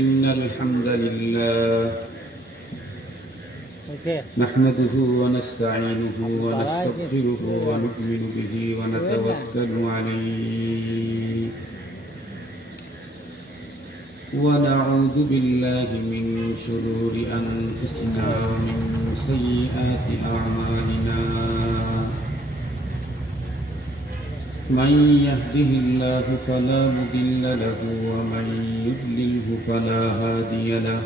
إن الحمد لله نحمده ونستعينه ونستغفره ونؤمن به ونتوكل عليه ونعوذ بالله من شرور أنفسنا ومن سيئات أعمالنا من يهده الله فلا مضل له ومن يضلله فلا هادي له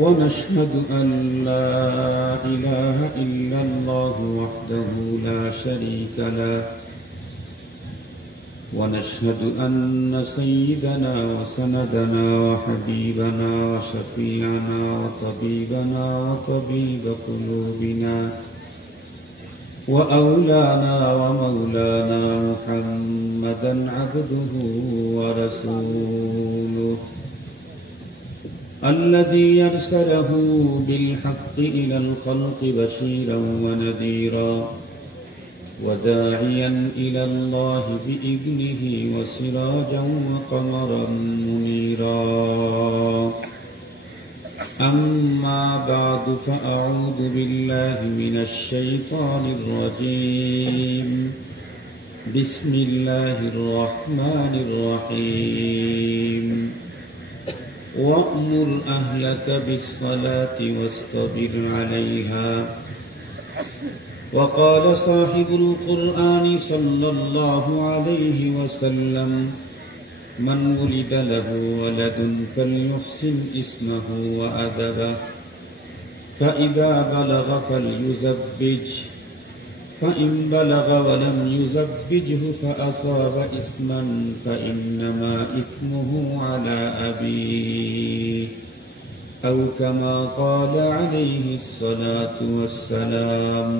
ونشهد أن لا إله إلا الله وحده لا شريك له ونشهد أن سيدنا وسندنا وحبيبنا وشفيعنا وطبيبنا وطبيب قلوبنا وأولانا ومولانا محمدا عبده ورسوله الذي أرسله بالحق إلى الخلق بشيرا ونذيرا وداعيا إلى الله بإذنه وسراجا وقمرا منيرا أما بعد فأعوذ بالله من الشيطان الرجيم بسم الله الرحمن الرحيم وأمر أهلك بالصلاة واصطبر عليها وقال صاحب القرآن صلى الله عليه وسلم من ولد له ولد فليحسن اسمه وأدبه فإذا بلغ فليزبج فإن بلغ ولم يزبجه فأصاب إثما فإنما إثمه على أبيه أو كما قال عليه الصلاة والسلام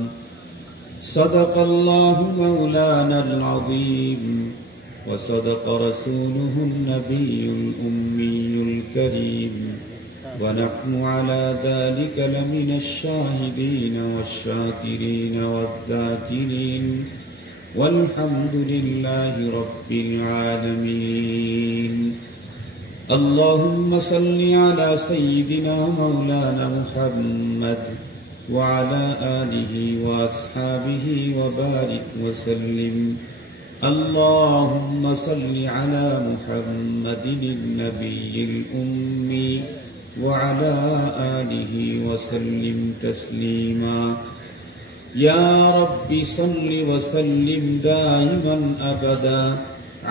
صدق الله مولانا العظيم وصدق رسوله النبي الأمي الكريم ونحن على ذلك لمن الشاهدين والشاكرين والذاكرين والحمد لله رب العالمين اللهم صل على سيدنا مولانا محمد وعلى آله وأصحابه وبارك وسلم اللهم صل على محمد النبي الأمي وعلى آله وسلم تسليما يا رب صل وسلم دائما أبدا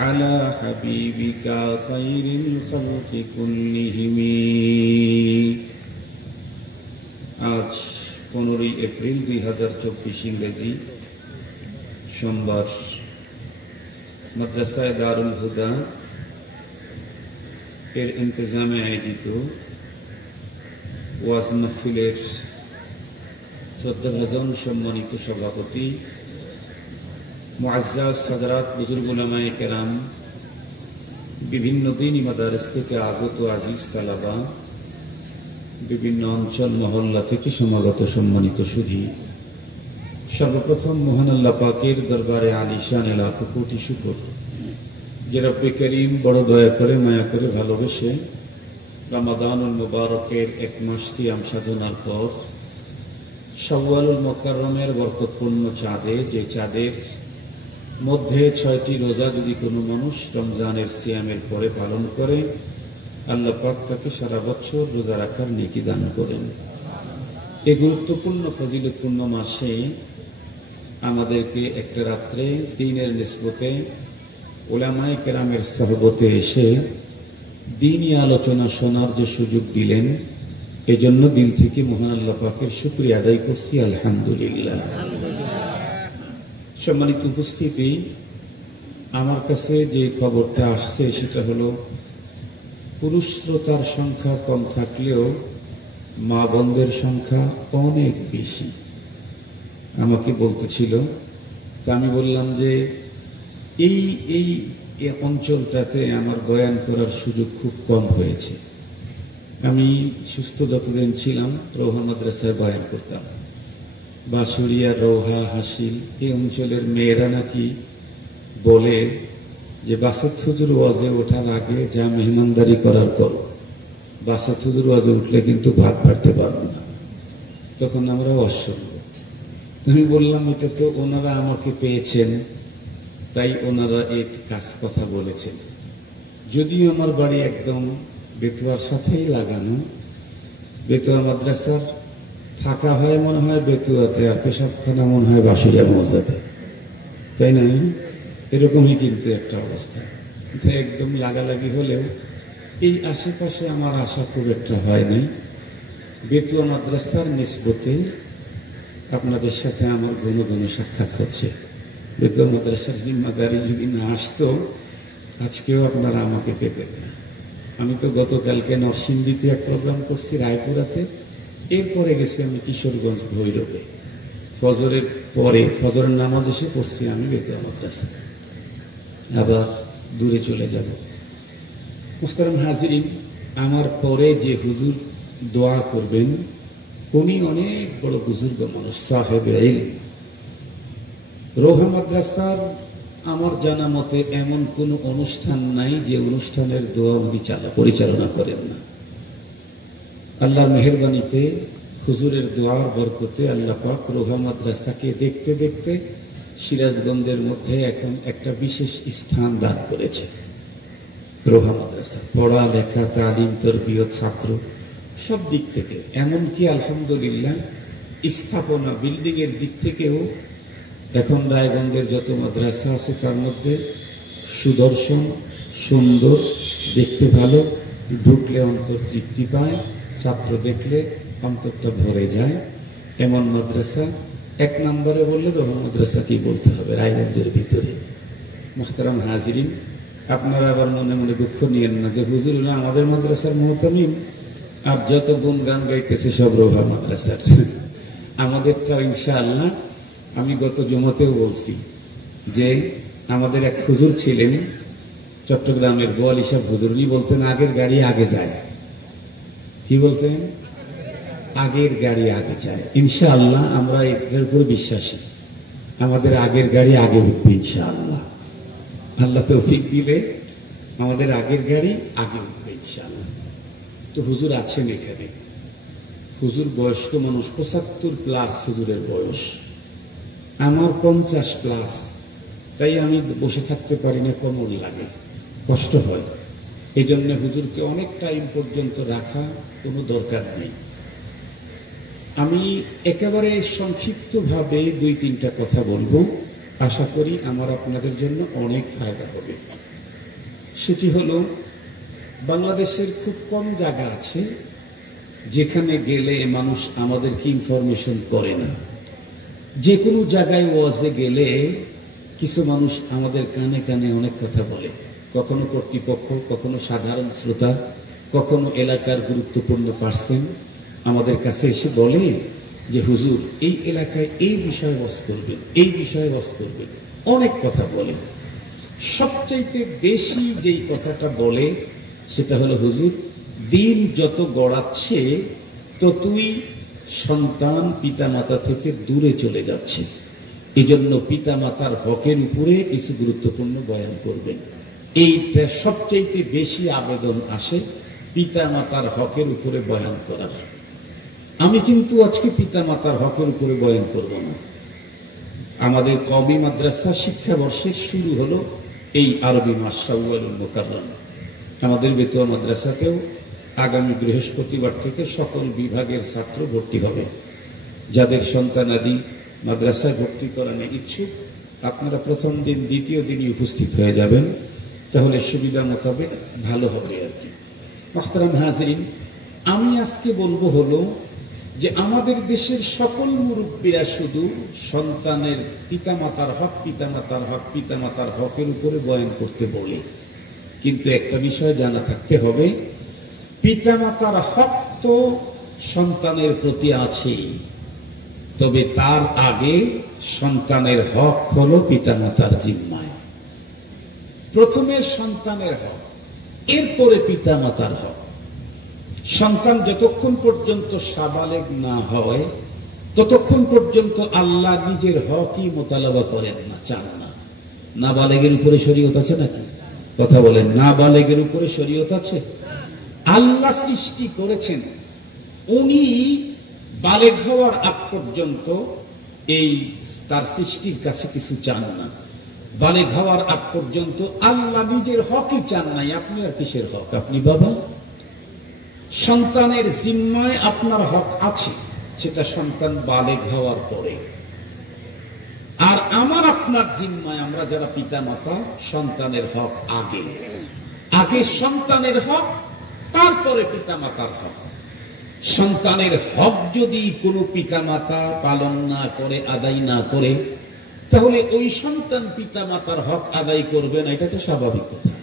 على حبيبك خير الخلق كلهم আজ 15 এপ্রিল 2024 ইংরেজি সোমবার মাদ্রাসায়ে দারুল হুদা এর ইন্তজামে আয়োজিত ওয়াজ মাহফিলের শ্রদ্ধাভাজন সম্মানিত সভাপতি মুআজ্জাজ হযরত বুজুর্গ উলামায়ে কেরাম বিভিন্ন দ্বীনি মাদারিস থেকে আগত আজিজ তালাবা বিভিন্ন অঞ্চল মহল্লা থেকে সমাগত সম্মানিত সুধী সর্বপ্রথম মহান আল্লাহ পাকের দরবারে আলিশান লাখ কোটি শুকর যে রব্বে করিম বড় দয়া করে মায়া করে ভালোবেসে রমাদানুল মুবারকের এক মাস সিয়াম সাধনার পর শাওয়ালুল মুকাররমের বরকতপূর্ণ চাঁদে যে চাঁদের মধ্যে 6টি রোজা যদি কোনো মানুষ রমজানের সিয়ামের পরে পালন করে আল্লাহ পাক তাকে সারা বছর রোজা রাখার নেকি দান করেন। এই গুরুত্বপূর্ণ ফজিলতপূর্ণ মাসে আমাদেরকে একটা রাত্রে দিনের নিসবতে উলামায়ে কেরামের সহবতে এসে দ্বীনি আলোচনা শোনার যে সুযোগ দিলেন এজন্য দিল থেকে মহান আল্লাহ পাকের শুকরিয়া আদায় করছি আলহামদুলিল্লাহ। সম্মানিত উপস্থিতি, আমার কাছে যে খবরটা আসছে সেটা হলো পুরুষ শ্রোতার সংখ্যা কম থাকলেও মা বোনদের সংখ্যা অনেক বেশি। আমাকে বলতেছিল, তা আমি বললাম যে এই অঞ্চলটাতে আমার বয়ান করার সুযোগ খুব কম হয়েছে। আমি সুস্থ যতদিন ছিলাম রৌহা মাদ্রাসায় বয়ান করতাম। বাঁশুড়িয়া, রৌহা, হাসিল এই অঞ্চলের মেয়েরা নাকি বলে যে বাসের হুজুর ওয়াজে ওঠার আগে যা মেহমানদারি করার পর বাসের হুজুর ওয়াজে উঠলে কিন্তু ভাগ বাড়তে পারবো না। তখন আমরা অসম্ভব। আমি বললাম, এটা তো ওনারা আমাকে পেয়েছেন, তাই ওনারা এই কথা বলেছেন। যদিও আমার বাড়ি একদম বেতুয়ার সাথেই লাগানো, বেতুয়া মাদ্রাসার থাকা হয় মনে হয় বেতুয়াতে, আর পেশাবখানা মনে হয় বাসুরিয়া মৌজাতে, তাই না? এরকমই কিন্তু একটা অবস্থা। একদম লাগালাগি হলেও এই আশেপাশে আমার আশা খুব একটা হয় নাই। বেতুয়া মাদ্রাসার নিসবতে আপনাদের সাথে আমার ঘন ঘন সাক্ষাৎ হচ্ছে। বেতুয়া মাদ্রাসার জিম্মাদারি যদি না আসতো আজকেও আপনারা আমাকে পেতেন না। আমি তো গতকালকে নরসিংদীতে এক প্রোগ্রাম করছি, রায়পুরাতে, এরপরে গেছি আমি কিশোরগঞ্জ ভৈরবে। ফজরের পরে ফজরের নামাজ এসে পড়ছি আমি বেতুয়া মাদ্রাসা, আবার দূরে চলে যাব। মুহতারাম হাজিরিন, আমার পরে যে হুজুর দোয়া করবেন উনি অনেক বড় বুজুর্গ মানুষ, সাহেব ইলম। রোহা মাদ্রাসার আমার জানা মতে এমন কোন অনুষ্ঠান নাই যে অনুষ্ঠানের দোয়া উনি পরিচালনা করেন না। আল্লাহর মেহেরবানিতে হুজুরের দোয়ার বরকতে আল্লাহ পাক রোহা মাদ্রাসাকে দেখতে দেখতে সিরাজগঞ্জের মধ্যে এখন একটা বিশেষ স্থান দান করেছে। রোহা মাদ্রাসা পড়া লেখা, তালিম, তরবিয়ত, ছাত্র সব দিক থেকে, এমনকি আলহামদুলিল্লাহ স্থাপনা বিল্ডিং এর দিক থেকেও এখন রায়গঞ্জের যত মাদ্রাসা আছে তার মধ্যে সুদর্শন, সুন্দর, দেখতে ভালো, ঢুকলে অন্তর তৃপ্তি পায়, ছাত্র দেখলে অন্তরটা ভরে যায়, এমন মাদ্রাসা এক নম্বরে বললে রোহা মাদ্রাসা কি বলতে হবে রায়গঞ্জের ভিতরে। মুহতারাম হাজিরিন, আপনারা আবার মনে মনে দুঃখ নিয়েন না যে হুজুর না আমাদের মাদ্রাসার মুহতামিম, আর যত গুণ গান গাইতেছে সব রোহা মাদ্রাসার। আমাদেরটা ইনশাআল্লাহ, আমি গত জমাতেও বলছি যে আমাদের এক হুজুর ছিলেন চট্টগ্রামের বোয়ালি সাহেব হুজুর, উনি বলতেন আগের গাড়ি আগে যায়। কি বলতেন? আগের গাড়ি আগে যায়। ইনশাআল্লাহ আমরা এটার উপর বিশ্বাসী, আমাদের আগের গাড়ি আগে উঠবে ইনশাআল্লাহ। আল্লাহ তৌফিক দিলে আমাদের আগের গাড়ি আগে উঠবে ইনশাআল্লাহ। তো হুজুর আছেন এখানে, হুজুর বয়স্ক মানুষ, 75+ হুজুরের বয়স, আমার 50+, তাই আমি বসে থাকতে পারি না, কোমর লাগে, কষ্ট হয়। এই জন্য হুজুরকে অনেক টাইম পর্যন্ত রাখা কোনো দরকার নেই। আমি একেবারে সংক্ষিপ্তভাবে 2-3টা কথা বলবো, আশা করি আমার আপনাদের জন্য অনেক ফায়দা হবে। সেটি হলো, বাংলাদেশের খুব কম জায়গা আছে যেখানে গেলে মানুষ আমাদেরকে ইনফরমেশন করে না। যে কোনো জায়গায় ওয়াজে গেলে কিছু মানুষ আমাদের কানে কানে অনেক কথা বলে, কখনো কর্তৃপক্ষ, কখনো সাধারণ শ্রোতা, কখনো এলাকার গুরুত্বপূর্ণ পার্সন আমাদের কাছে এসে বলে যে হুজুর এই এলাকায় এই বিষয়ে ওয়াজ করবেন, এই বিষয়ে ওয়াজ করবেন, অনেক কথা বলে। সবচাইতে বেশি যেই কথাটা বলে সেটা হলো, হুজুর দিন যত গড়াচ্ছে ততই সন্তান পিতামাতা থেকে দূরে চলে যাচ্ছে, এই জন্য পিতামাতার হকের উপরে কিছু গুরুত্বপূর্ণ বয়ান করবেন। এইটা সবচাইতে বেশি আবেদন আসে পিতামাতার হকের উপরে বয়ান করার। আমি কিন্তু আজকে পিতামাতার হকের উপরে বয়ান করব না। আমাদের কওমি মাদ্রাসা শিক্ষাবর্ষের শুরু হলো এই আরবি মাস শাওয়ালুল মুকাররম। আমাদের বেতুয়া মাদ্রাসাতেও আগামী বৃহস্পতিবার থেকে সকল বিভাগের ছাত্র ভর্তি হবে। যাদের সন্তানাদি মাদ্রাসায় ভর্তি করানোর ইচ্ছুক, আপনারা প্রথম দিন দ্বিতীয় দিনই উপস্থিত হয়ে যাবেন, তাহলে সুবিধা মোতাবেক ভালো হবে আর কি। মুহতারাম হাজিরিন, আমি আজকে বলবো হলো যে আমাদের দেশের সকল মুরব্বীরা শুধু সন্তানের পিতামাতার হক, পিতামাতার হক, পিতামাতার হকের উপরে বয়ান করতে বলে, কিন্তু একটা বিষয় জানা থাকতে হবে, পিতামাতার হক তো সন্তানের প্রতি আছেই, তবে তার আগে সন্তানের হক হলো পিতামাতার জিম্মায়। প্রথমে সন্তানের হক, এরপরে পিতামাতার হক। সন্তান যতক্ষণ পর্যন্ত সাবালেগ না হয় ততক্ষণ পর্যন্ত আল্লাহ নিজের হকই মোতালাবা করেন না, চান না। নাবালেগের উপরে শরীয়ত আছে নাকি? কথা বলেন, না বালেগের উপরে শরীয়ত আছে? আল্লাহ সৃষ্টি করেছেন, উনি বালেগ হওয়ার আগ পর্যন্ত এই তার সৃষ্টির কাছে কিছু চান না। বালেগ হওয়ার আগ পর্যন্ত আল্লাহ নিজের হকই চান নাই। আপনি আর কিসের হক? আপনি বাবা, সন্তানের জিম্মায় আপনার হক আছে, সেটা সন্তান বালেগ হওয়ার পরে। আর আমার আপনার জিম্মায়, আমরা যারা পিতা মাতা, সন্তানের হক আগে। আগে সন্তানের হক, তারপরে পিতা মাতার হক। সন্তানের হক যদি কোনো পিতা মাতা পালন না করে, আদায় না করে, তাহলে ওই সন্তান পিতা মাতার হক আদায় করবে না, এটা তো স্বাভাবিক কথা।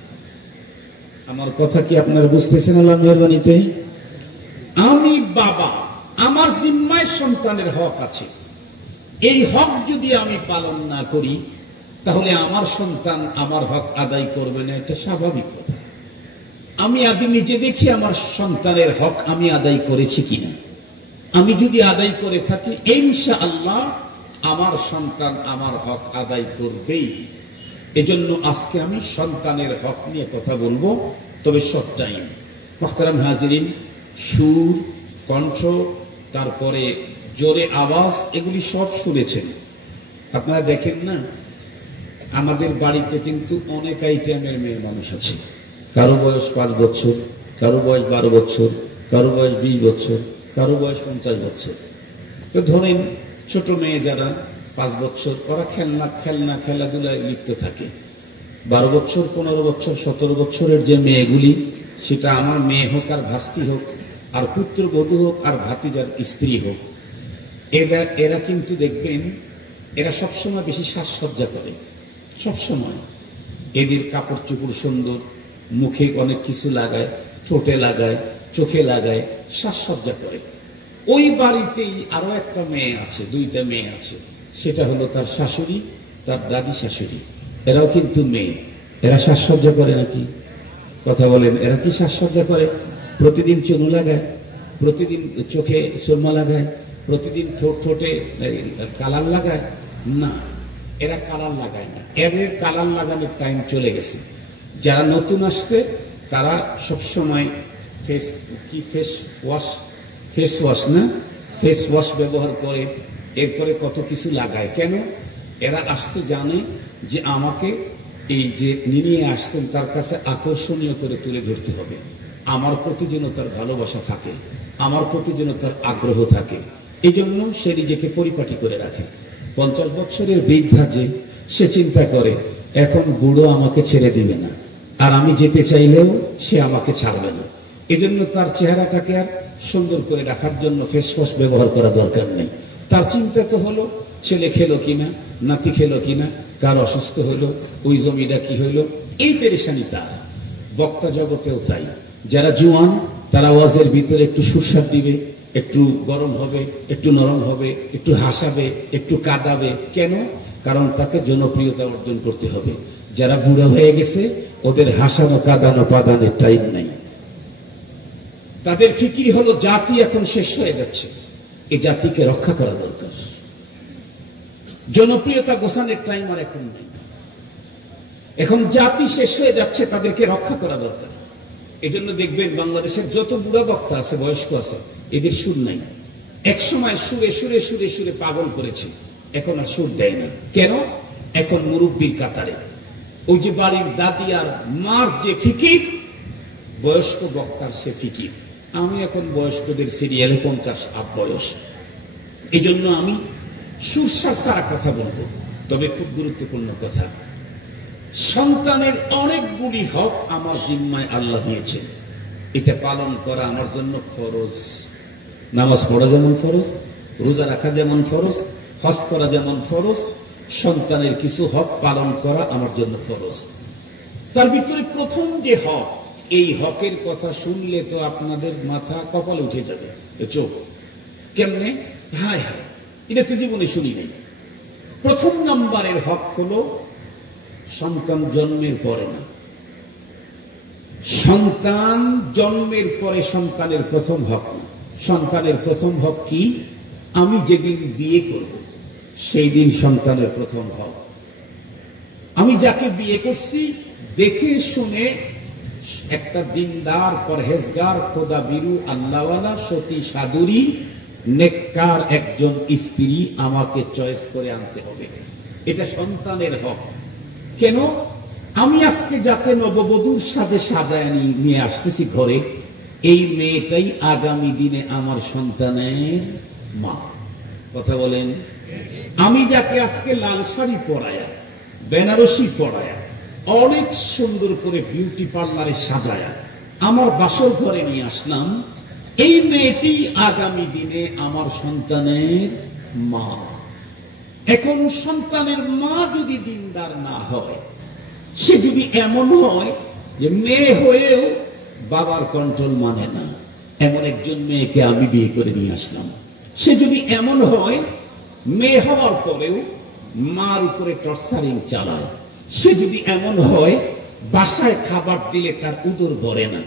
আমার কথা কি আপনারা বুঝতেছেন? আল্লাহ মেহরবানিতে, আমি বাবা, আমার জিম্মায় সন্তানের হক আছে। এই হক যদি আমি পালন না করি, তাহলে আমার সন্তান আমার হক আদায় করবে না, এটা স্বাভাবিক কথা। আমি আগে নিজে দেখি আমার সন্তানের হক আমি আদায় করেছি কিনা। আমি যদি আদায় করে থাকি, ইনশাআল্লাহ আমার সন্তান আমার হক আদায় করবেই। এজন্য আজকে আমি সন্তানের হক নিয়ে কথা বলবো, তবে শর্ট টাইম। মুহতারাম হাজিরিন, সুর, কণ্ঠ, তারপরে জোরে আওয়াজ, এগুলি সব শুনেছেন আপনারা। দেখেন না, আমাদের বাড়িতে কিন্তু অনেক আইটেমের মেয়ে মানুষ আছে। কারো বয়স 5 বছর, কারো বয়স 12 বছর, কারো বয়স 20 বছর, কারো বয়স 50 বছর। তো ধরেন ছোট মেয়ে যারা 5 বছর, ওরা খেলাধুলায় লিপ্ত থাকে। 12 বছর, 15 বছর, 17 বছরের যে মেয়েগুলি, সেটা আমার মেয়ে হোক আর ভাস্তি হোক, আর পুত্রবধূ হোক আর ভাতিজার স্ত্রী হোক, এরা কিন্তু দেখবেন এরা সবসময় বেশি সাজসজ্জা করে। সবসময় এদের কাপড় চোপড় সুন্দর, মুখে অনেক কিছু লাগায়, ঠোঁটে লাগায়, চোখে লাগায়, সাজসজ্জা করে। ওই বাড়িতেই আরো একটা মেয়ে আছে, 2টা মেয়ে আছে, সেটা হলো তার শাশুড়ি, তার দাদি শাশুড়ি। এরাও কিন্তু মেয়ে। এরা সাজসজ্জা করে নাকি? কথা বলেন, এরা কি সাজসজ্জা করে? প্রতিদিন চুনু লাগায়, প্রতিদিন চোখে সুরমা লাগায়, প্রতিদিন ঠোঁটে কালার লাগায়? না, এরা কালার লাগায় না। এদের কালার লাগানোর টাইম চলে গেছে। যারা নতুন আসছে তারা সবসময় ফেস ওয়াশ ব্যবহার করে, এরপরে কত কিছু লাগায়। কেন? এরা আসতে জানে যে আমাকে এই যে নিয়ে আসতেন তার কাছে আকর্ষণীয় করে তুলে ধরতে হবে, আমার প্রতি যেন তার ভালোবাসা থাকে, আমার প্রতি যেন তার আগ্রহ থাকে। এই জন্য সে নিজেকে পরিপাটি করে রাখে। 50 বছরের বৃদ্ধা যে, সে চিন্তা করে এখন বুড়ো আমাকে ছেড়ে দিবে না, আর আমি যেতে চাইলেও সে আমাকে ছাড়বে না। এজন্য তার চেহারাটাকে আর সুন্দর করে রাখার জন্য ফেস ওয়াশ ব্যবহার করা দরকার নেই। তার চিন্তা তো হলো ছেলে খেলো কিনা, নাতি খেলো কিনা, কার অসুস্থ হলো, ওই জমিটা কি হইলো, এই পেরেশানি তার। বক্তা জগতেও তাই। যারা জুয়ান তারা ওয়াজের ভিতরে একটু সুস্বাদ দিবে, একটু গরম হবে, একটু নরম হবে, একটু হাসাবে, একটু কাঁদাবে। কেন? কারণ তাকে জনপ্রিয়তা অর্জন করতে হবে। যারা বুড়া হয়ে গেছে, ওদের হাসানো, কাঁদানো, পাদানের টাইম নাই। তাদের ফিকির হলো জাতি এখন শেষ হয়ে যাচ্ছে, এই জাতিকে রক্ষা করা দরকার। জনপ্রিয়তা গোছানোর টাইম আর এখন নেই। এখন জাতি শেষ হয়ে যাচ্ছে, তাদেরকে রক্ষা করা দরকার। এজন্য দেখবেন বাংলাদেশের যত বুড়া বক্তা আছে, বয়স্ক আছে, এদের সুর নাই। এক সময় সুরে সুরে সুরে সুরে পাগল করেছে, এখন আর সুর দেয় না। কেন? এখন মুরব্বীর কাতারে ওই যে বাড়ির দাদি আর মার যে ফিকির, বয়স্ক বক্তার সে ফিকির। আমি এখন বয়স্কদের সিরিয়ালে 50 আপ বয়স। এই জন্য আমি সুরসার ছাড়া কথা বলবো, তবে খুব গুরুত্বপূর্ণ কথা। সন্তানের অনেকগুলি হক আমার জিম্মায় আল্লাহ দিয়েছেন, এটা পালন করা আমার জন্য ফরজ। নামাজ পড়া যেমন ফরজ, রোজা রাখা যেমন ফরজ, হজ করা যেমন ফরজ, সন্তানের কিছু হক পালন করা আমার জন্য ফরজ। তার ভিতরে প্রথম যে হক, এই হকের কথা শুনলে তো আপনাদের মাথা কপালে উঠে যাবে, চোখ কেমনে, হায় হায়, এটা তো জীবনে শুনি নাই। প্রথম নাম্বারের হক হলো সন্তান জন্মের পরে না, সন্তান জন্মের পরে সন্তানের প্রথম হক না। সন্তানের প্রথম হক কি? আমি যেদিন বিয়ে করব সেই দিন সন্তানের প্রথম হক। আমি যাকে বিয়ে করছি দেখে শুনে একটা দিনদার, পরহেজগার, খোদা বিরু, আল্লাহওয়ালা, সতী সাধুরী, নেককার একজন স্ত্রী আমাকে চয়েস করে আনতে হবে। এটা সন্তানের হক। কেন? আমি আজকে যাতে নববধূর সাথে সাজায় নিয়ে আসতেছি ঘরে, এই মেয়েটাই আগামী দিনে আমার সন্তানের মা। কথা বলেন। আমি যাকে আজকে লাল শাড়ি পরায়া, বেনারসি পরায়া, অনেক সুন্দর করে বিউটি পার্লারে সাজায়া আমার বাসর ঘরে নিয়ে আসলাম, এই মেয়েটি আগামী দিনে আমার সন্তানের মা। এখন সন্তানের মা যদি দিনদার না হয়, সে যদি এমন হয় যে মেয়ে হয়েও বাবার কন্ট্রোল মানে না, এমন একজন মেয়েকে আমি বিয়ে করে নিয়ে আসলাম। সে যদি এমন হয় মেয়ে হওয়ার পরেও মার উপরে টর্চারিং চালায়, সে যদি এমন হয় বাসায় খাবার দিলে তার উদর ভরে না,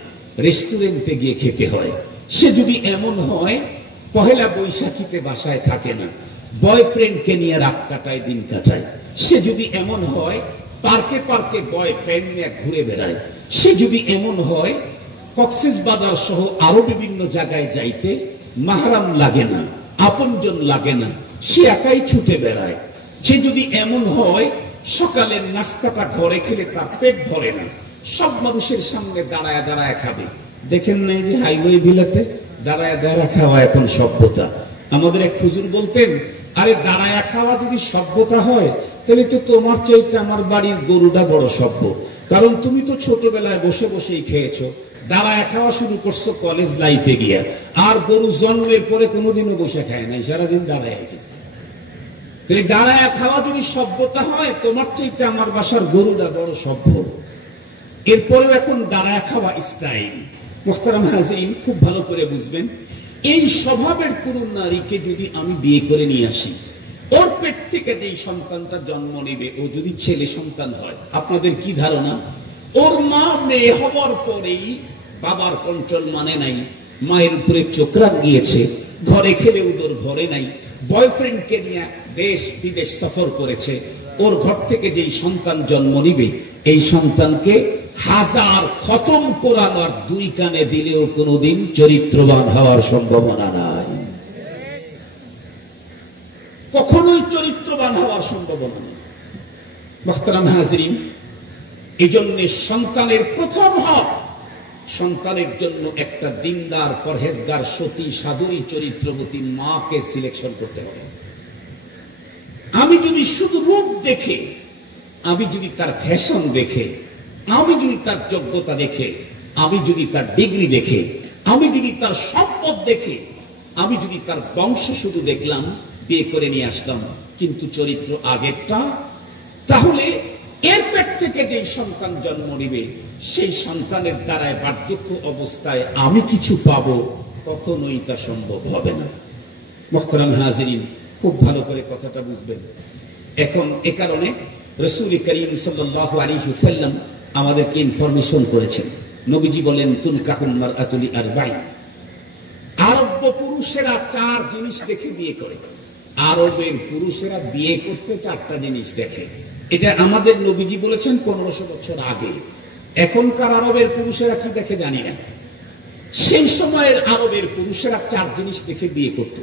রেস্টুরেন্টে গিয়ে খেতে হয়, সে যদি এমন হয় পহেলা বৈশাখীতে বাসায় থাকে না, বয়ফ্রেন্ডকে নিয়ে রাত কাটায়, দিন কাটায়, সে যদি এমন হয় পার্কে পার্কে বয়ফ্রেন্ড নিয়ে ঘুরে বেড়ায়, সে যদি এমন হয় কক্সবাজার সহ আরো বিভিন্ন জায়গায় যাইতে মাহরাম লাগে না, আপনজন লাগে না, সে একাই ছুটে বেড়ায়, সে যদি এমন হয় সকালের নাস্তাটা ঘরে খেলে তার পেট ভরে না, সব মানুষের সামনে দাঁড়ায় দাঁড়ায় খাবে। দেখেন নাই যে হাইওয়ে বিলাতে দাঁড়ায় দাঁড়ায় খাওয়া এখন সভ্যতা। আমাদের এক হুজুর বলতেন, আরে দাঁড়ায় খাওয়া যদি সভ্যতা হয় তাহলে তো তোমার চাইতে আমার বাড়ির গরুটা বড় সভ্য, কারণ তুমি তো ছোটবেলায় বসে বসেই খেয়েছো, দাঁড়ায় খাওয়া শুরু করছো কলেজ লাইফে গিয়া, আর গরু জন্মের পরে কোনোদিনও বসে খায় নাই, সারাদিন দাঁড়ায় গেছে। দাঁড়ায় খাওয়া যদি সভ্যতা হয়, তোমার চাইতে আমার বাসার গরুটা বড় সভ্য। এরপরেও এখন দাঁড়ায় খাওয়া স্টাইল। মুহতারাম হাজিরিন, খুব ভালো করে বুঝবেন, এই স্বভাবের কোন নারীকে যদি আমি বিয়ে করে নিয়ে আসি, ওর পেট থেকে যে সন্তানটা জন্ম নেবে, ও যদি ছেলে সন্তান হয়, আপনাদের কি ধারণা? ওর মা মেয়ে হওয়ার পরেই বাবার কন্ট্রোল মানে নাই, মায়ের উপরে চোখ রাখিয়েছে, ঘরে খেলে উদর ভরে নাই, বয়ফ্রেন্ডকে নিয়ে দেশ বিদেশ সফর করেছে, ওর ঘর থেকে যেই সন্তান জন্ম নিবে, এই সন্তানকে হাজার খতম কোরআন আর দুই কানে দিলেও কোনোদিন চরিত্রবান হওয়ার সম্ভাবনা নাই, কখনোই চরিত্রবান হওয়ার সম্ভাবনা নেই। মুহতারাম হাজিরিন, এই জন্য সন্তানের প্রথম হক, সন্তানের জন্য একটা দিনদার, পরহেজগার, সতী সাধুরী, চরিত্রবতী মাকে সিলেকশন করতে হবে। আমি যদি শুধু রূপ দেখে, আমি যদি তার ফ্যাশন দেখে, আমি যদি তার যোগ্যতা দেখে, আমি যদি তার ডিগ্রি দেখে, আমি যদি তার সম্পদ দেখে, আমি যদি তার বংশ শুধু দেখলাম, বিয়ে করে নিয়ে আসলাম, কিন্তু চরিত্র আগেরটা, তাহলে এর পেট থেকে যে সন্তান জন্ম নিবে, সেই সন্তানের দ্বারায় বার্ধক্য অবস্থায় আমি কিছু পাবো, কখনোই তা সম্ভব হবে না। মুহতারাম হাজিরিন, খুব ভালো করে কথাটা বুঝবেন। এখন এ কারণে রাসূল করিম সাল্লাল্লাহু আলাইহি ওয়াসাল্লাম আমাদেরকে ইনফরমেশন করেছেন। নবীজি বলেন, তুনকাহুল মারআতু লিআরবাঈন। আরব পুরুষেরা চার জিনিস দেখে বিয়ে করে। আরবের পুরুষেরা বিয়ে করতে চারটা জিনিস দেখে। এটা আমাদের নবীজি বলেছেন 1500 বছর আগে। এখনকার আরবের পুরুষেরা কি দেখে জানি না। সেই সময়ের আরবের পুরুষেরা চার জিনিস দেখে বিয়ে করত।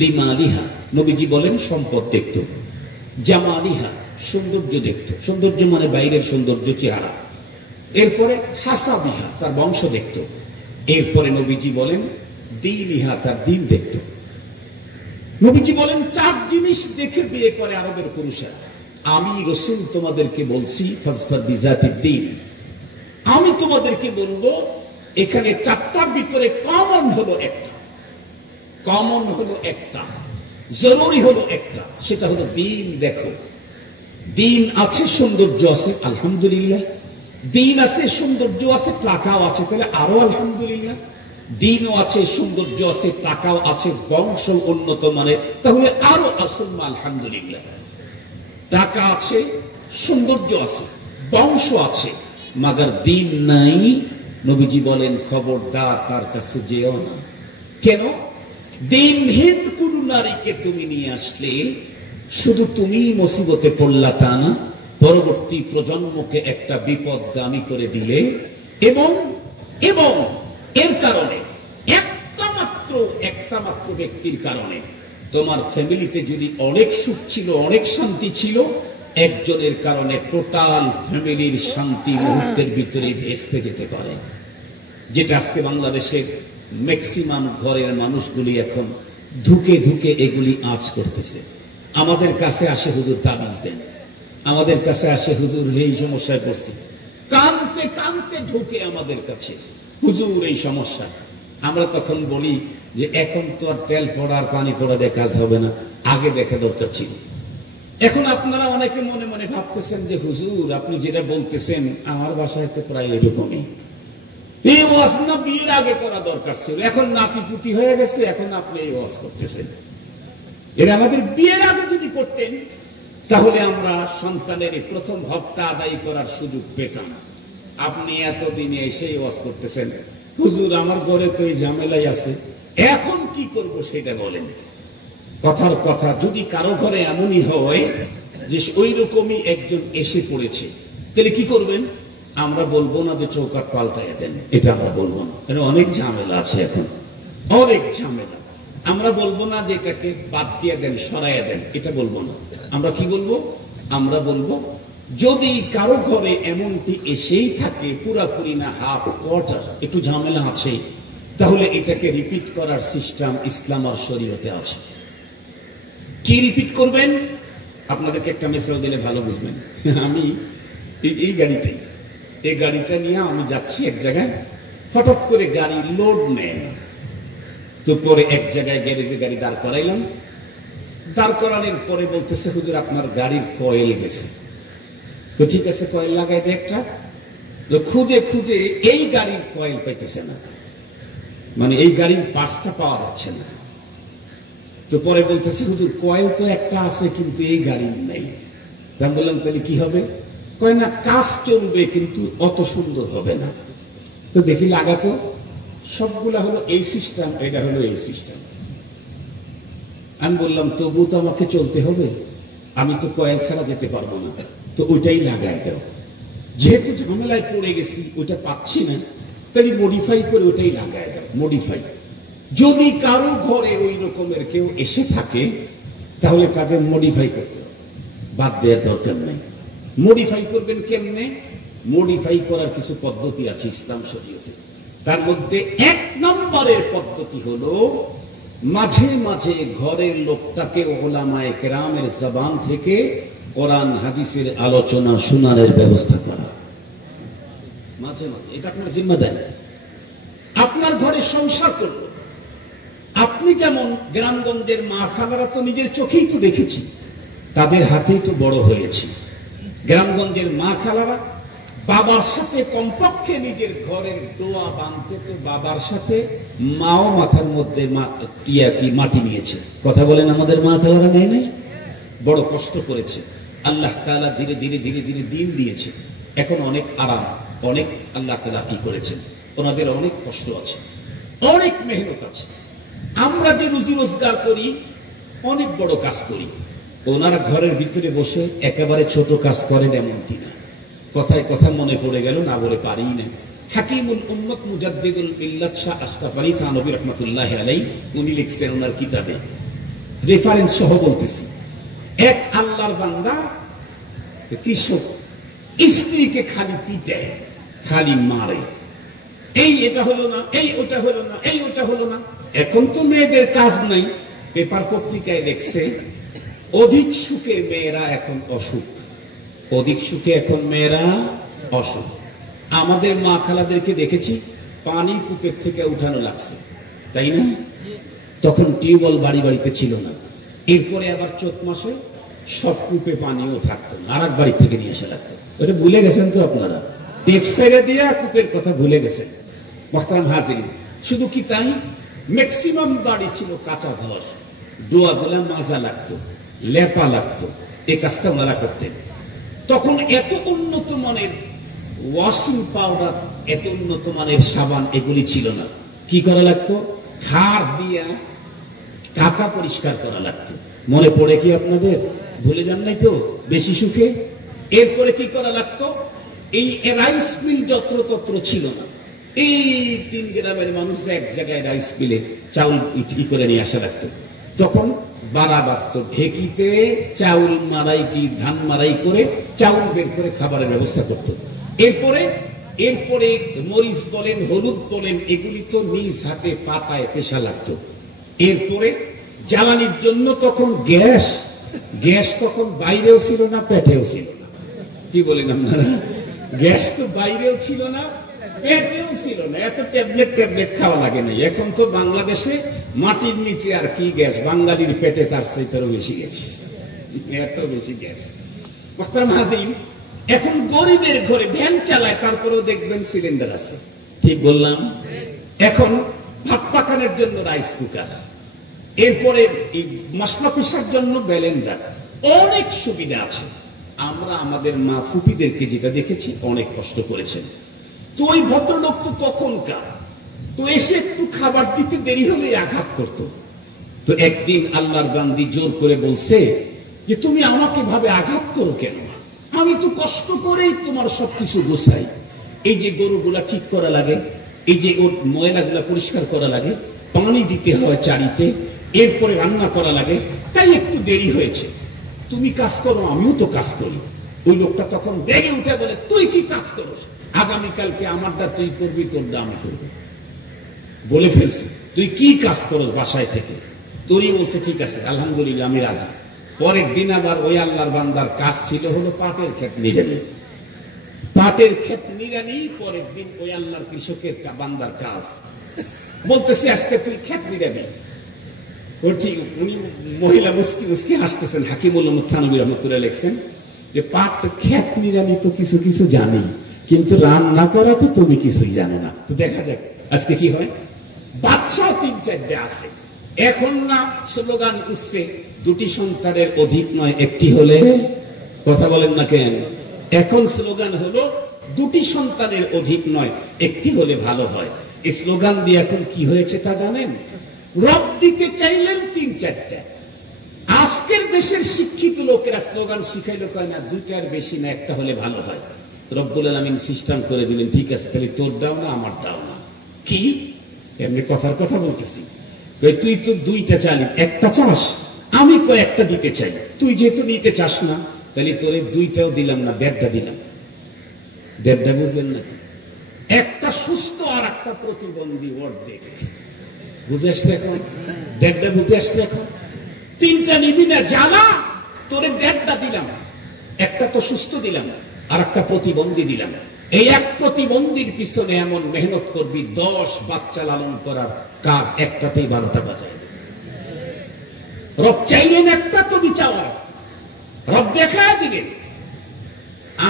লিমালিহা, নবীজি বলেন সম্পদ দেখত। জামালিহা, সৌন্দর্য দেখত, সৌন্দর্য মানে বাইরের সৌন্দর্য, চেহারা। এরপরে হাসাবিহা, তার বংশ দেখত। এরপরে নবীজি বলেন দীনিহা, তার দিন দেখত। নবীজি বলেন চার জিনিস দেখে বিয়ে করে আরবের পুরুষেরা। আমি রাসূল তোমাদেরকে বলছি, ফাজফার বিজাতিদ দ্বীন, আমি তোমাদেরকে বলবো এখানে চারটার ভিতরে কমন হলো একটা, কমন হলো একটা, জরুরি হলো একটা, সেটা হলো দিন দেখো। দিন আছে, সৌন্দর্য আছে, আলহামদুলিল্লাহ। দিন আছে, সৌন্দর্য আছে, টাকাও আছে, তাহলে আরো আলহামদুলিল্লাহ। দিনও আছে, সৌন্দর্য আছে, টাকাও আছে, বংশ উন্নত মানে, তাহলে আরো আসল আলহামদুলিল্লাহ। টাকা আছে, সৌন্দর্য আছে, বংশ আছে, মাগার দিন নাই। নবীজি বলেন খবরদার তার কাছে যেও না। কেন? দিনহীন কোন নারীকে তুমি নিয়ে আসলে শুধু তুমি মুসিবতে পড়লা তা না, পরবর্তী প্রজন্মকে একটা বিপদগামী করে দিলে এবং এবং এর কারণে একটা মাত্র ব্যক্তির কারণে তোমার ফ্যামিলিতে যদি অনেক সুখ ছিল, অনেক শান্তি ছিল, একজনের কারণে টোটাল ফ্যামিলির শান্তি মুহূর্তের ভিতরে ভেস্তে যেতে পারে। যেটা আজকে বাংলাদেশের ম্যাক্সিমাম ঘরের মানুষগুলি এখন ধুকে ধুকে এগুলি আঁচ করতেছে। আমাদের কাছে আসে হুজুর তাবিজ দেন, আমাদের কাছে আসে হুজুর এই সমস্যায় পড়ছি, কানতে কানতে ঢুকে আমাদের কাছে হুজুর এই সমস্যা। আমরা তখন বলি যে এখন তো আর তেল পড়া আর পানি পড়া দিয়ে কাজ হবে না, আগে দেখা দরকার ছিল। এখন আপনারা অনেকে মনে মনে ভাবতেছেন যে হুজুর আপনি যেটা বলতেছেন আমার বাসায় তো প্রায় এরকমই, এই ওয়াজ না বিয়ের আগে করা দরকার ছিল, এখন নাতিপুতি হয়ে গেছে, এখন আপনি এই ওয়াজ করতেছেন। এরা আমাদের বিয়ের আগে যদি করতেন তাহলে আমরা সন্তানের প্রথম হকটা আদায় করার সুযোগ পেতাম। আপনি এতদিনে এসে ওয়াজ করতেছেন হুজুর আমার ঘরে তো এই ঝামেলাই আছে, এখন কি করব সেটা বলেন। কথার কথা, যদি কারো ঘরে এমনই হয় যে ওই রকমই একজন এসে পড়েছে, তাহলে কি করবেন? আমরা বলবো না যে চৌকাট পাল্টাইয়া দেন, এটা আমরা বলবো না, অনেক ঝামেলা আছে এখন, অনেক ঝামেলা। আমরা বলবো না যে এটাকে বাদ দিয়ে দেন, সরাইয়া দেন, এটা বলবো না। আমরা কি বলবো? আমরা বলবো যদি কারো ঘরে এমনটি এসেই থাকে পুরাপুরি না হাফ কোয়ার্টার, একটু ঝামেলা আছে, তাহলে এটাকে রিপিট করার সিস্টেম ইসলাম আর শরীয়তে আছে। কি রিপিট করবেন? আপনাদেরকে একটা মেসেজ দিলে ভালো বুঝবেন। আমি এই গাড়িটা নিয়ে আমি যাচ্ছি এক জায়গায়, হঠাৎ করে গাড়ি লোড নেয় না, তো পরে এক জায়গায় গ্যারেজে গাড়ি দাঁড় করাইলাম। দাঁড় করানোর পরে বলতেছে হুজুর আপনার গাড়ির কয়েল গেছে। তো ঠিক আছে কয়েল লাগাই দে একটা। খুঁজে খুঁজে এই গাড়ির কয়েল পাইতেছে না, মানে এই গাড়ির পার্টসটা পাওয়া যাচ্ছে না। তো পরে বলতেছে হুজুর কয়েল তো একটা আছে কিন্তু এই গাড়ির নেই। আমি বললাম তাহলে কি হবে? কয় না কাজ চলবে কিন্তু অত সুন্দর হবে না। তো দেখি লাগাতো, সবগুলা হলো এই সিস্টেম, এটা হলো এই সিস্টেম। আমি বললাম তবু তো আমাকে চলতে হবে, আমি তো কয়েল ছাড়া যেতে পারবো না, তো ওইটাই লাগাই দাও। যেহেতু ঝামেলায় পড়ে গেছি, ওইটা পাচ্ছি না, তাহলে মডিফাই করে ওইটাই লাগাই দাও, মডিফাই। যদি কারো ঘরে ওই রকমের কেউ এসে থাকে তাহলে তাদের মডিফাই করতে হবে, বাদ দেওয়ার দরকার নেই। মডিফাই করবেন কেমনে? মডিফাই করার কিছু পদ্ধতি আছে ইসলাম শরীয়তে। তার মধ্যে এক নম্বরের পদ্ধতি হলো মাঝে মাঝে ঘরের লোকটাকে ওলামায়ে কেরামের জবান থেকে কোরআন হাদিসের আলোচনা শোনানোর ব্যবস্থা করা। মাঝে মাঝে এটা আপনার জিম্মাদারি। আপনার ঘরে সংসার করল, আপনি যেমন গ্রামগঞ্জের মা খালারা তো নিজের চোখেই তো দেখেছি, তাদের হাতেই তো বড় হয়েছি। গ্রামগঞ্জের মা খালারা বাবার সাথে কমপক্ষে নিজের ঘরের দোয়া বাঁধতে তো বাবার সাথে মাও মাথার মধ্যে মাটি নিয়েছে। কথা বলেন আমাদের মা খালারা নেই নাই? বড় কষ্ট করেছে। আল্লাহ তাআলা ধীরে ধীরে ধীরে ধীরে দিন দিয়েছে, এখন অনেক আরাম, অনেক আল্লাহ তাআলা করেছেন। ওনাদের অনেক কষ্ট আছে, অনেক মেহনত আছে। আমরা যে রুজি রোজগার করি অনেক বড় কাজ করি, ওনারা ঘরের ভিতরে বসে একেবারে ছোট কাজ করেন এমনটি না। কথায় কথা মনে পড়ে গেল, না বলে পারি না। হাকিমুল উম্মত মুজাদ্দিদুল মিল্লাত শাহ আশরাফ আলী থানভী রাহমাতুল্লাহি আলাইহি উনি লিখছেন ওনার কিতাবে, রেফারেন্স সহ বলতেছি, এক আল্লাহর বান্দা কৃষক স্ত্রীকে খালি পিটে, খালি মারে, এই এটা হলো না, এই ওটা হলো না, এই ওটা হলো না। এখন তো মেয়েদের কাজ নাই, পেপার পত্রিকায় দেখছে অধিক সুখে মেয়েরা এখন অসুখ, অধিক সুখে এখন মেয়েরা অসুখ। আমাদের মা খালাদেরকে দেখেছি পানি কূপের থেকে উঠানো লাগছে, তাই না? তখন টিউবওয়েল বাড়ি বাড়িতে ছিল না। এরপরে আবার চৈত মাসে সব কূপে পানিও থাকতো না, আর এক বাড়ি থেকে নিয়ে এসে লাগতো। ওটা ভুলে গেছেন তো আপনারা, টেপসাইডে দিয়ে কূপের কথা ভুলে গেছেন। মোহতারাম হাজিরিন, শুধু কি তাই, ম্যাক্সিমাম বাড়ি ছিল কাঁচা ঘর, দোয়াগুলা মাজা লাগতো, লেপা লাগতো, এই কাজটা ওনারা করতেন। তখন এত উন্নত মানের ওয়াশিং পাউডার, এত উন্নত মানের সাবান এগুলি ছিল না। কি করা লাগতো? খাড় দিয়া কাঁথা পরিষ্কার করা লাগতো। মনে পড়ে কি আপনাদের? ভুলে যান নাই তো? বেশি সুখে এরপরে কি করা লাগতো, এই রাইস মিল যত্রতত্র ছিল না, এই 3 গ্রামের মানুষ এক জায়গায় রাইস মিলে চাউল ই করে নিয়ে আসা লাগতো। তখন বাড়া বাড়তো, ঢেকিতে চাউল মারাই কি ধান মারাই করে চাউল বের করে খাবারের ব্যবস্থা করত। এরপরে মরিচ বলেন, হলুদ বলেন, এগুলি তো নিজ হাতে পাতায় পেশা লাগতো। এরপরে জ্বালানির জন্য তখন গ্যাস তখন বাইরেও ছিল না, পেটেও ছিল না। কি বলেন আপনারা? গ্যাস তো বাইরেও ছিল না, পেটেও ছিল না। এত ট্যাবলেট খাওয়া লাগে নাই। এখন তো বাংলাদেশে মাটির নিচে আর কি গ্যাস, বাঙালির পেটে তার চাইতেও বেশি গ্যাস, এত বেশি গ্যাস। এখন গরিবের ঘরে ভ্যান চালায়, তারপরেও দেখবেন সিলিন্ডার আছে। ঠিক বললাম? এখন ভাত পাকানোর জন্য রাইস কুকার, এরপরে মশলা পিসার জন্য ব্লেন্ডার, অনেক সুবিধা আছে। আমরা আমাদের মা ফুপিদেরকে যেটা দেখেছি, অনেক কষ্ট করেছেন। তো ওই ভদ্রলোক তো তখনকার, তো এসে একটু খাবার দিতে দেরি হলে আঘাত করত। তো একদিন আল্লাহর বান্দি জোর করে বলছে যে তুমি আমাকে ভাবে আঘাত করো কেন? আমি তো কষ্ট করেই তোমার সবকিছু গোছাই। এই যে গরুগুলা ঠিক করা লাগে, এই যে ওর ময়লাগুলা পরিষ্কার করা লাগে, পানি দিতে হয় চারিতে, এরপরে রান্না করা লাগে, তাই একটু দেরি হয়েছে। তুমি কাজ করো, আমিও তো কাজ করি। ওই লোকটা তখন রেগে উঠে বলে, তুই কি কাজ করো? আগামীকালকে আমারটা তুই করবি, তোরটা আমি করবো। বলে ফেলছি, তুই কি কাজ করো বাসায় থেকে? তোরই বলছে ঠিক আছে, আলহামদুলিল্লাহ, আমি রাজি। পরের দিন আবার ওই আল্লাহর বান্দার কাজ ছিল হলো পাটের ক্ষেত নিড়ানি। পাটের ক্ষেত নিড়ানি পরের দিন ওই আল্লাহর কৃষকের বান্দার কাজ। বলতেছে আজকে তুই ক্ষেত নিড়াবি। ঠিক উনি মহিলা মুস্কি হাসতেছেন। হাকিমুল থানবী রহমতুল্লাহ লিখছেন যে পাট ক্ষেত নিড়ানি তো কিছু কিছু জানি, কিন্তু রান্না করা তো তুমি কিছুই জানো না। তো দেখা যাক আজকে কি হয়। বাচ্চা 3-4টা আছে। এখন না স্লোগান উঠছে, 2টি সন্তানের অধিক নয়, একটি হলে। কথা বলেন না কেন? এখন স্লোগান হলো 2টি সন্তানের অধিক নয়, একটি হলে ভালো হয়। এই স্লোগান দিয়ে এখন কি হয়েছে তা জানেন? রব দিতে চাইলেন 3-4টা। আজকের দেশের শিক্ষিত লোকেরা স্লোগান শিখাইলো, কয় না 2টার বেশি না, একটা হলে ভালো হয়। রব্বুল আলামিন সিস্টেম করে দিলেন, ঠিক আছে তাহলে তোর দাও না, আমার দাও না। কি এমনি কথার কথা বলতেছি, তুই তো 2টা চালি, একটা চাস, আমি কয়েকটা দিতে চাই। তুই যেহেতু নিতে চাস না, তাহলে তোরে 2টাও দিলাম না, 1.5টা দিলাম। 1.5টা বুঝলেন নাকি? একটা সুস্থ আর একটা প্রতিবন্ধী অর্ধেক। বুঝে আসছে এখন? 1.5টা বুঝে আসছে এখন? 3টা নিবি না, জানা তোরে 1.5টা দিলাম, একটা তো সুস্থ দিলাম আর একটা প্রতিবন্ধী দিলাম। এই এক প্রতিবন্ধীর পিছনে এমন মেহনত করবি, 10 বাচ্চা লালন করার কাজ একটাতেই 12টা বাজায়। রব চাইলেন একটা, তুমি চাওয়া, রব দেখা দিলেন।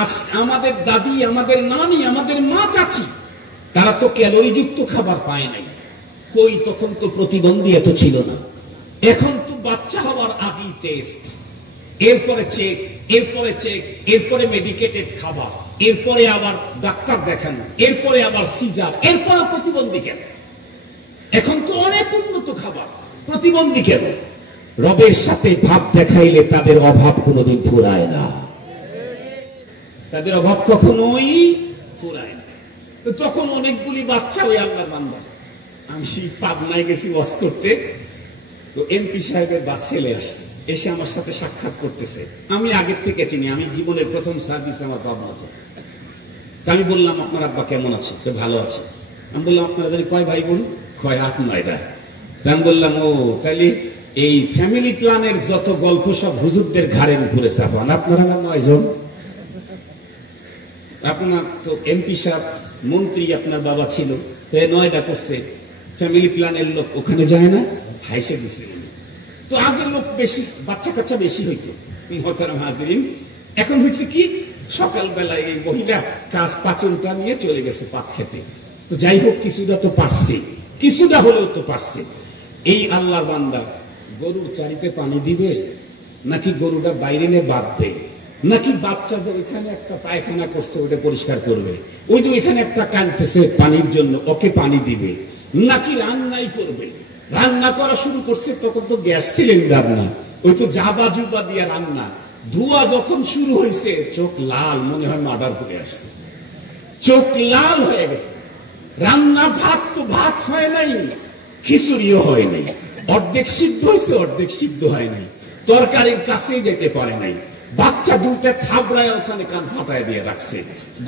আজ আমাদের দাদি, আমাদের নানি, আমাদের মা চাচি, তারা তো ক্যালোরিযুক্ত খাবার পায় নাই। কই, তখন তো প্রতিবন্ধী এত ছিল না। এখন তো বাচ্চা হওয়ার আগেই টেস্ট, এরপরে চেক, এরপরে চেক, এরপরে মেডিকেটেড খাবার, এরপরে আবার ডাক্তার দেখানো, এরপরে আবার সিজার, এরপরে প্রতিবন্ধী কেন? এখন তো অনেক উন্নত খাবার, প্রতিবন্ধী কেন? রবের সাথে ভাব দেখাইলে তাদের অভাব কোনোদিন ফুরায় না, তাদের অভাব কখনোই ফুরায় না। তখন অনেকগুলি বাচ্চা ওই আল্লাহর বান্দা। আমি সেই পাবনায় গেছি ওয়াজ করতে, তো এমপি সাহেবের ছেলে আসছে, এসে আমার সাথে সাক্ষাৎ করতেছে। আমি আগের থেকে চিনি, আমি জীবনের প্রথম সার্ভিস আমার পাবনাতে। আমি বললাম, আপনার আব্বা কেমন আছে? তো ভালো আছে। আমি বললাম, আপনারা জানি কয় ভাই বোন? কয় 8-9টা। আমি বললাম, ও তাইলে এই ফ্যামিলি প্ল্যানের যত গল্প সব হুজুরদের ঘাড়ের উপরে চাপান, আপনারা না 9 জন। আপনার তো এমপি সাহেব, মন্ত্রী আপনার বাবা ছিল, 9টা করছে। ফ্যামিলি প্ল্যানের লোক ওখানে যায় না, হাইসে দিছে। তো আগের লোক বেশি, বাচ্চা কাচ্চা বেশি হইতো। মোহতারাম হাজিরিন, এখন হয়েছে কি, সকালবেলায় এই মহিলা কাজ পাচনটা নিয়ে চলে গেছে পাক খেতে। তো যাই হোক, কিছুটা তো পারছে, কিছুটা হলেও তো পারছে। এই আল্লাহর বান্দা গরুর চারিতে পানি দিবে, নাকি গরুটা বাইরে নিয়ে বাঁধবে, নাকি বাচ্চাদের এখানে একটা পায়খানা করছে ওটা পরিষ্কার করবে, ওই যে এখানে একটা কাঁদতেছে পানির জন্য, ওকে পানি দিবে, নাকি রান্নাই করবে? রান্না করা শুরু করছে তখন তো গ্যাস সিলিন্ডার না, ওই তো জাবা জুবা দিয়ে রান্না। ধোঁয়া যখন শুরু হয়েছে চোখ লাল, মনে হয় মার্ডার করে আসছে, চোখ লাল হয়ে গেছে। রান্না ভাত তো ভাত হয় নাই, খিচুড়িও হয় নাই, অর্ধেক সিদ্ধ হয়েছে অর্ধেক সিদ্ধ হয় নাই, তরকারির কাছেই যেতে পারে নাই। বাচ্চা দুটা থাবড়ায় ওখানে কান ফাটায় দিয়ে রাখছে,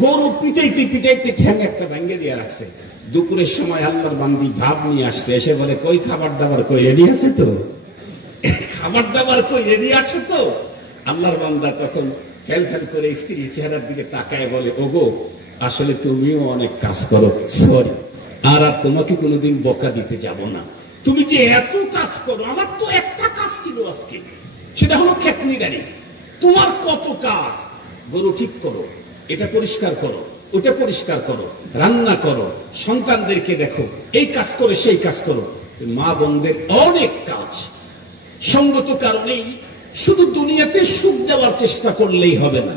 গরু পিটাইতে পিটাইতে ঠ্যাং একটা ভেঙে দিয়ে রাখছে। দুপুরের সময় আল্লাহর বান্দি ভাব নিয়ে আসছে, এসে বলে কই খাবার দাবার কই রেডি আছে তো, খাবার দাবার কই রেডি আছে তো। আল্লাহর বান্দা তখন ফেল ফেল করে স্ত্রীর চেহারার দিকে তাকায় বলে, ওগো আসলে তুমিও অনেক কাজ করো, সরি, আর তোমাকে কোনোদিন বকা দিতে যাব না। তুমি যে এত কাজ করো, আমার তো একটা কাজ ছিল আজকে, সেটা হলো খেতনিদারি। তোমার কত কাজ, গরু ঠিক করো, এটা পরিষ্কার করো, ওটা পরিষ্কার করো, রান্না করো, সন্তানদেরকে দেখো, এই কাজ করে সেই কাজ করো। মা বোনদের অনেক কাজ। সঙ্গত কারণেই শুধু দুনিয়াতে সুখ দেওয়ার চেষ্টা করলেই হবে না।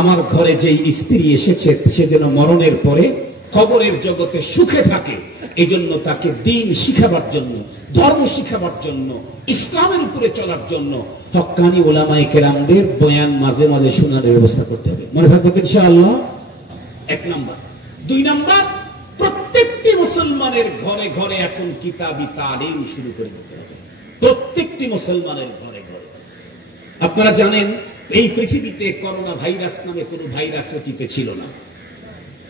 আমার ঘরে যেই স্ত্রী এসেছে সে যেন মরণের পরে কবরের জগতে সুখে থাকে, এই জন্য তাকে দ্বীন শিখাবার জন্য, ধর্ম শিখাবার জন্য, ইসলামের উপরে চলার জন্য হক্কানি উলামায়ে কেরামদের বয়ান মাঝে মাঝে শোনার ব্যবস্থা করতে হবে। মনে থাকবে ইনশাআল্লাহ? এক নাম্বার। দুই নাম্বার, প্রত্যেকটি মুসলমানের ঘরে ঘরে এখন কিতাবি তালিম শুরু করে দিতে হবে, প্রত্যেকটি মুসলমানের ঘরে ঘরে। আপনারা জানেন এই পৃথিবীতে করোনা ভাইরাস নামে কোন ভাইরাস অতীতে ছিল না।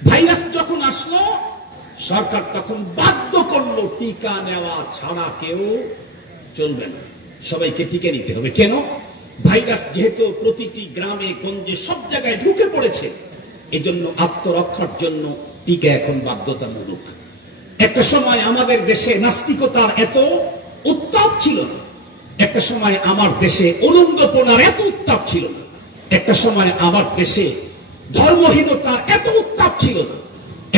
ভাইরাস যখন আসলো সরকার তখন বাধ্য করলো টিকা নেওয়া ছাড়া কেউ চলবে না, সবাইকে টিকা নিতে হবে। কেন? ভাইরাস যেহেতু প্রতিটি গ্রামে গঞ্জে সব জায়গায় ঢুকে পড়েছে, এজন্য আত্মরক্ষার জন্য টিকা এখন বাধ্যতামূলক। একটা সময় আমাদের দেশে নাস্তিকতার এত উত্তাপ ছিল না, একটা সময় আমার দেশে উলঙ্গপনার এত উত্তাপ ছিল না, একটা সময় আমার দেশে ধর্মহীনতার এত উত্তাপ ছিল না।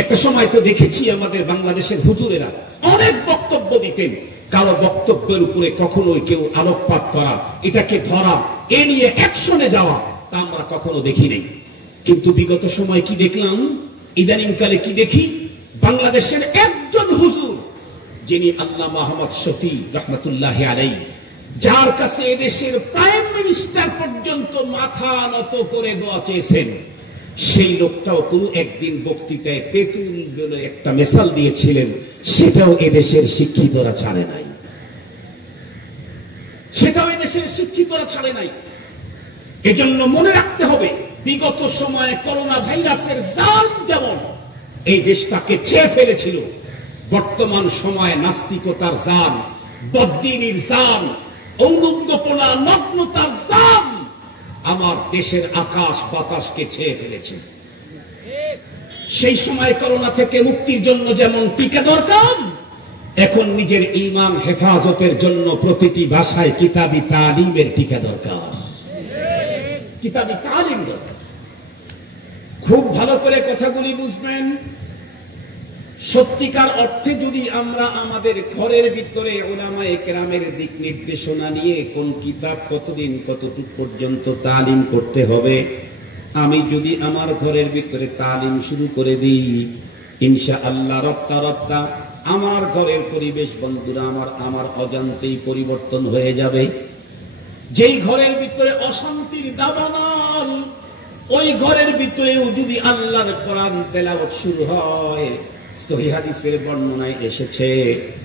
একটা সময় তো দেখেছি আমাদের বাংলাদেশের হুজুরেরা অনেক বক্তব্য দিতেন, কারো বক্তব্যের উপরে কখনোই কেউ আলোকপাত করা, এটাকে ধরা, এ নিয়ে অ্যাকশনে যাওয়া, তা আমরা কখনো দেখি নাই। কিন্তু বিগত সময় কি দেখলাম, ইদানিংকালে কি দেখি, বাংলাদেশের একজন হুজুর যিনি আল্লামা আহমদ শফি রহমতুল্লাহি আলাইহি, যার কাছে এদেশের প্রাইম মিনিস্টার পর্যন্ত মাথা নত করে দোয়া চেয়েছেন, সেই লোকটাও কোন একদিন বক্তৃতায় তেঁতুল বলে একটা মেসাল দিয়েছিলেন, সেটাও এদেশের শিক্ষিতরা ছাড়ে নাই, সেটাও এদেশের শিক্ষিতরা ছাড়ে নাই। এজন্য মনে রাখতে হবে, বিগত সময়ে করোনা ভাইরাসের জাল যেমন এই দেশটাকে ছেয়ে ফেলেছিল, বর্তমান সময়ে নাস্তিকতার জাল, বদ্দিনীর জাল, ঔলঙ্গপনা, নগ্নতার জাল আমার দেশের আকাশ বাতাসকে ছেয়ে ফেলেছে। সেই সময় করোনা থেকে মুক্তির জন্য যেমন টিকা দরকার, এখন নিজের ঈমান হেফাজতের জন্য প্রতিটি ভাষায় কিতাবি তালিমের টিকা দরকার, কিতাবি তালিম দরকার। খুব ভালো করে কথাগুলি বুঝবেন। সত্যিকার অর্থে যদি আমরা আমাদের ঘরের ভিতরে উলামায়ে কেরামের দিক নির্দেশনা নিয়ে কোন কিতাব কতদিন কতটুকু পর্যন্ত তালিম করতে হবে, আমি যদি আমার ঘরের ভিতরে তালিম শুরু করে দিই, ইনশাআল্লাহ রপ্তা রপ্তা আমার ঘরের পরিবেশ বন্ধুরা আমার অজান্তেই পরিবর্তন হয়ে যাবে। যেই ঘরের ভিতরে অশান্তির দাবানল, ওই ঘরের ভিতরেও যদি আল্লাহর কোরআন তেলাওয়াত শুরু হয়, সহিহ হাদিসের বর্ণনায় এসেছে,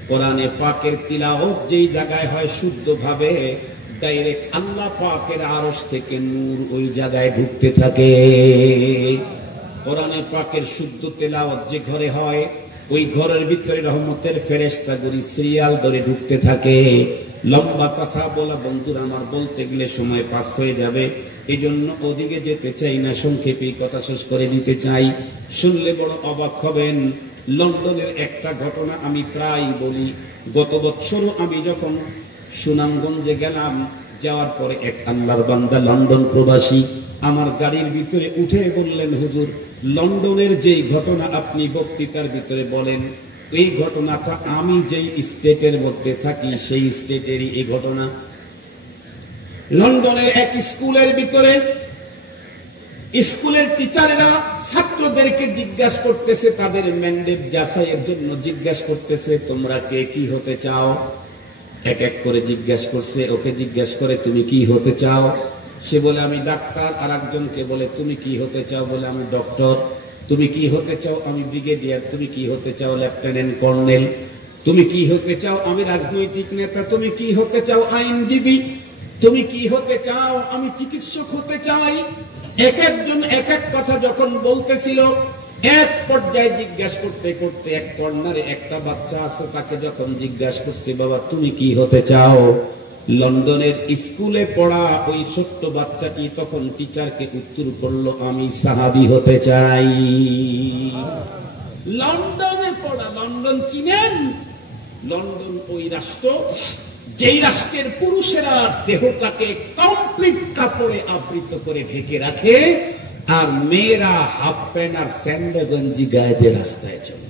কোরআনে পাকের তিলাওয়াত যেই জায়গায় হয় শুদ্ধভাবে, ডাইরেক্ট আল্লাহ পাকের আরশ থেকে নূর ওই জায়গায় ঢুকতে থাকে। কোরআনে পাকের শুদ্ধ তেলাওয়াত যে ঘরে হয়, ওই ঘরের ভিতরে রহমতের ফেরেশতাগুলি সিরিয়াল ধরে ঢুকতে থাকে। লম্বা কথা বলা বন্ধুরা আমার, বলতে গেলে সময় পাস হয়ে যাবে, এই জন্য ওদিকে যেতে চাই না, সংক্ষেপে কথা শেষ করে দিতে চাই। শুনলে বড় অবাক হবেন, লন্ডনের একটা ঘটনা আমি প্রায় বলি। গত বছরও আমি যখন সুনামগঞ্জে গেলাম, যাওয়ার পরে এক আল্লাহর বান্দা লন্ডন প্রবাসী আমার গাড়ির ভিতরে উঠে বললেন, হুজুর লন্ডনের যেই ঘটনা আপনি বক্তৃতার ভিতরে বলেন, এই ঘটনাটা আমি যেই স্টেটের মধ্যে থাকি সেই স্টেটেরই এই ঘটনা। লন্ডনের এক স্কুলের ভিতরে স্কুলের টিচারেরা ছাত্রদেরকে জিজ্ঞাসা করতেছে, তাদের ম্যান্ডেট যাচাইয়ের জন্য জিজ্ঞাসা করতেছে, তোমরা কে কি হতে চাও? এক এক করে জিজ্ঞাসা করছে, ওকে জিজ্ঞাসা করে তুমি কি হতে চাও? সে বলে আমি ডাক্তার। আর একজনকে বলে তুমি কি হতে চাও? বলে আমি ডক্টর। তুমি কি হতে চাও? আমি ব্রিগেডিয়ার। তুমি কি হতে চাও? Lieutenant colonel. তুমি কি হতে চাও? আমি রাজনৈতিক নেতা। তুমি কি হতে চাও? আইনজীবী। তুমি কি হতে চাও? আমি চিকিৎসক হতে চাই। এক একজন এক এক কথা যখন বলতেছিল, এক পর্যায়ে জিজ্ঞাসা করতে করতে এক কর্নারে একটা বাচ্চা আছে, তাকে যখন জিজ্ঞাসা করছে বাবা তুমি কি হতে চাও, লন্ডনের স্কুলে পড়া ওই ছোট্ট বাচ্চাটি তখন টিচারকে উত্তর করলো আমি সাহাবী হতে চাই। লন্ডনে পড়া, লন্ডন চিনেন? লন্ডন ওই রাষ্ট্র যেই রাষ্ট্রের পুরুষেরা দেহটাকে কমপ্লিট কাপড়ে আবৃত করে ঢেকে রাখে, আর মেয়েরা হাফ প্যান্ট আর স্যান্ডা গঞ্জি গায়ে দিয়ে রাস্তায় চলে।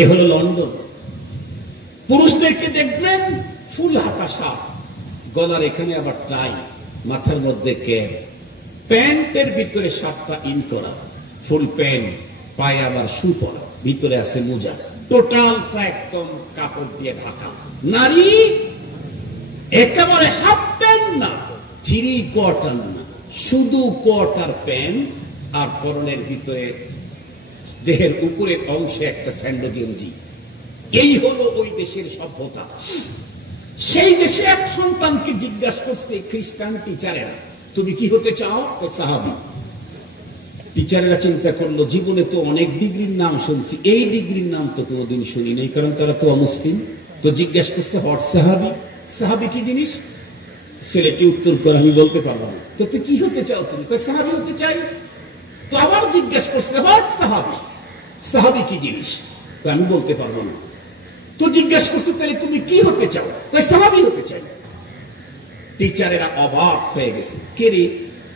এ হলো লন্ডন। পুরুষদেরকে দেখবেন ফুল হাতা শার্ট, গলার এখানে আবার টাই, মাথার মধ্যে ক্যাপ, প্যান্টের ভিতরে শার্টটা ইন করা, ফুল প্যান্ট, পায়ে আবার শু পরা, ভিতরে আছে মোজা, টোটালটা একদম কাপড় দিয়ে ঢাকা। নারী একেবারে হাফ প্যান্ট না, 3 কোয়ার্টার না, শুধু কোয়ার্টার প্যান্ট, আর পরনের ভিতরে দেহের উপরের অংশে একটা স্যান্ডো গেঞ্জি। এই হলো ওই দেশের সভ্যতা। সেই দেশে এক সন্তানকে জিজ্ঞাসা করতে খ্রিস্টান টিচারেরা তুমি কি হতে চাও? সাহাবী। টিচারেরা চিন্তা করলো জীবনে তো অনেক ডিগ্রির নাম শুনছি, এই ডিগ্রির নাম তো কোনোদিন শুনি নাই, কারণ তারা তো অমুসলিম। তো জিজ্ঞাসা করছে হোয়াট সাহাবী? সাহাবী কি জিনিস? ছেলেটি উত্তর করে আমি বলতে পারবো না। তো তুই কি হতে চাও? তুমি সাহাবী হতে চাই। তো আবার জিজ্ঞাসা করছে হোয়াট সাহাবী? সাহাবী কি জিনিস? আমি বলতে পারবো না। তো জিজ্ঞাসা করছে তাহলে তুমি কি হতে চাও? সাহাবী হতে চাই। টিচারেরা অবাক হয়ে গেছে। কে রে?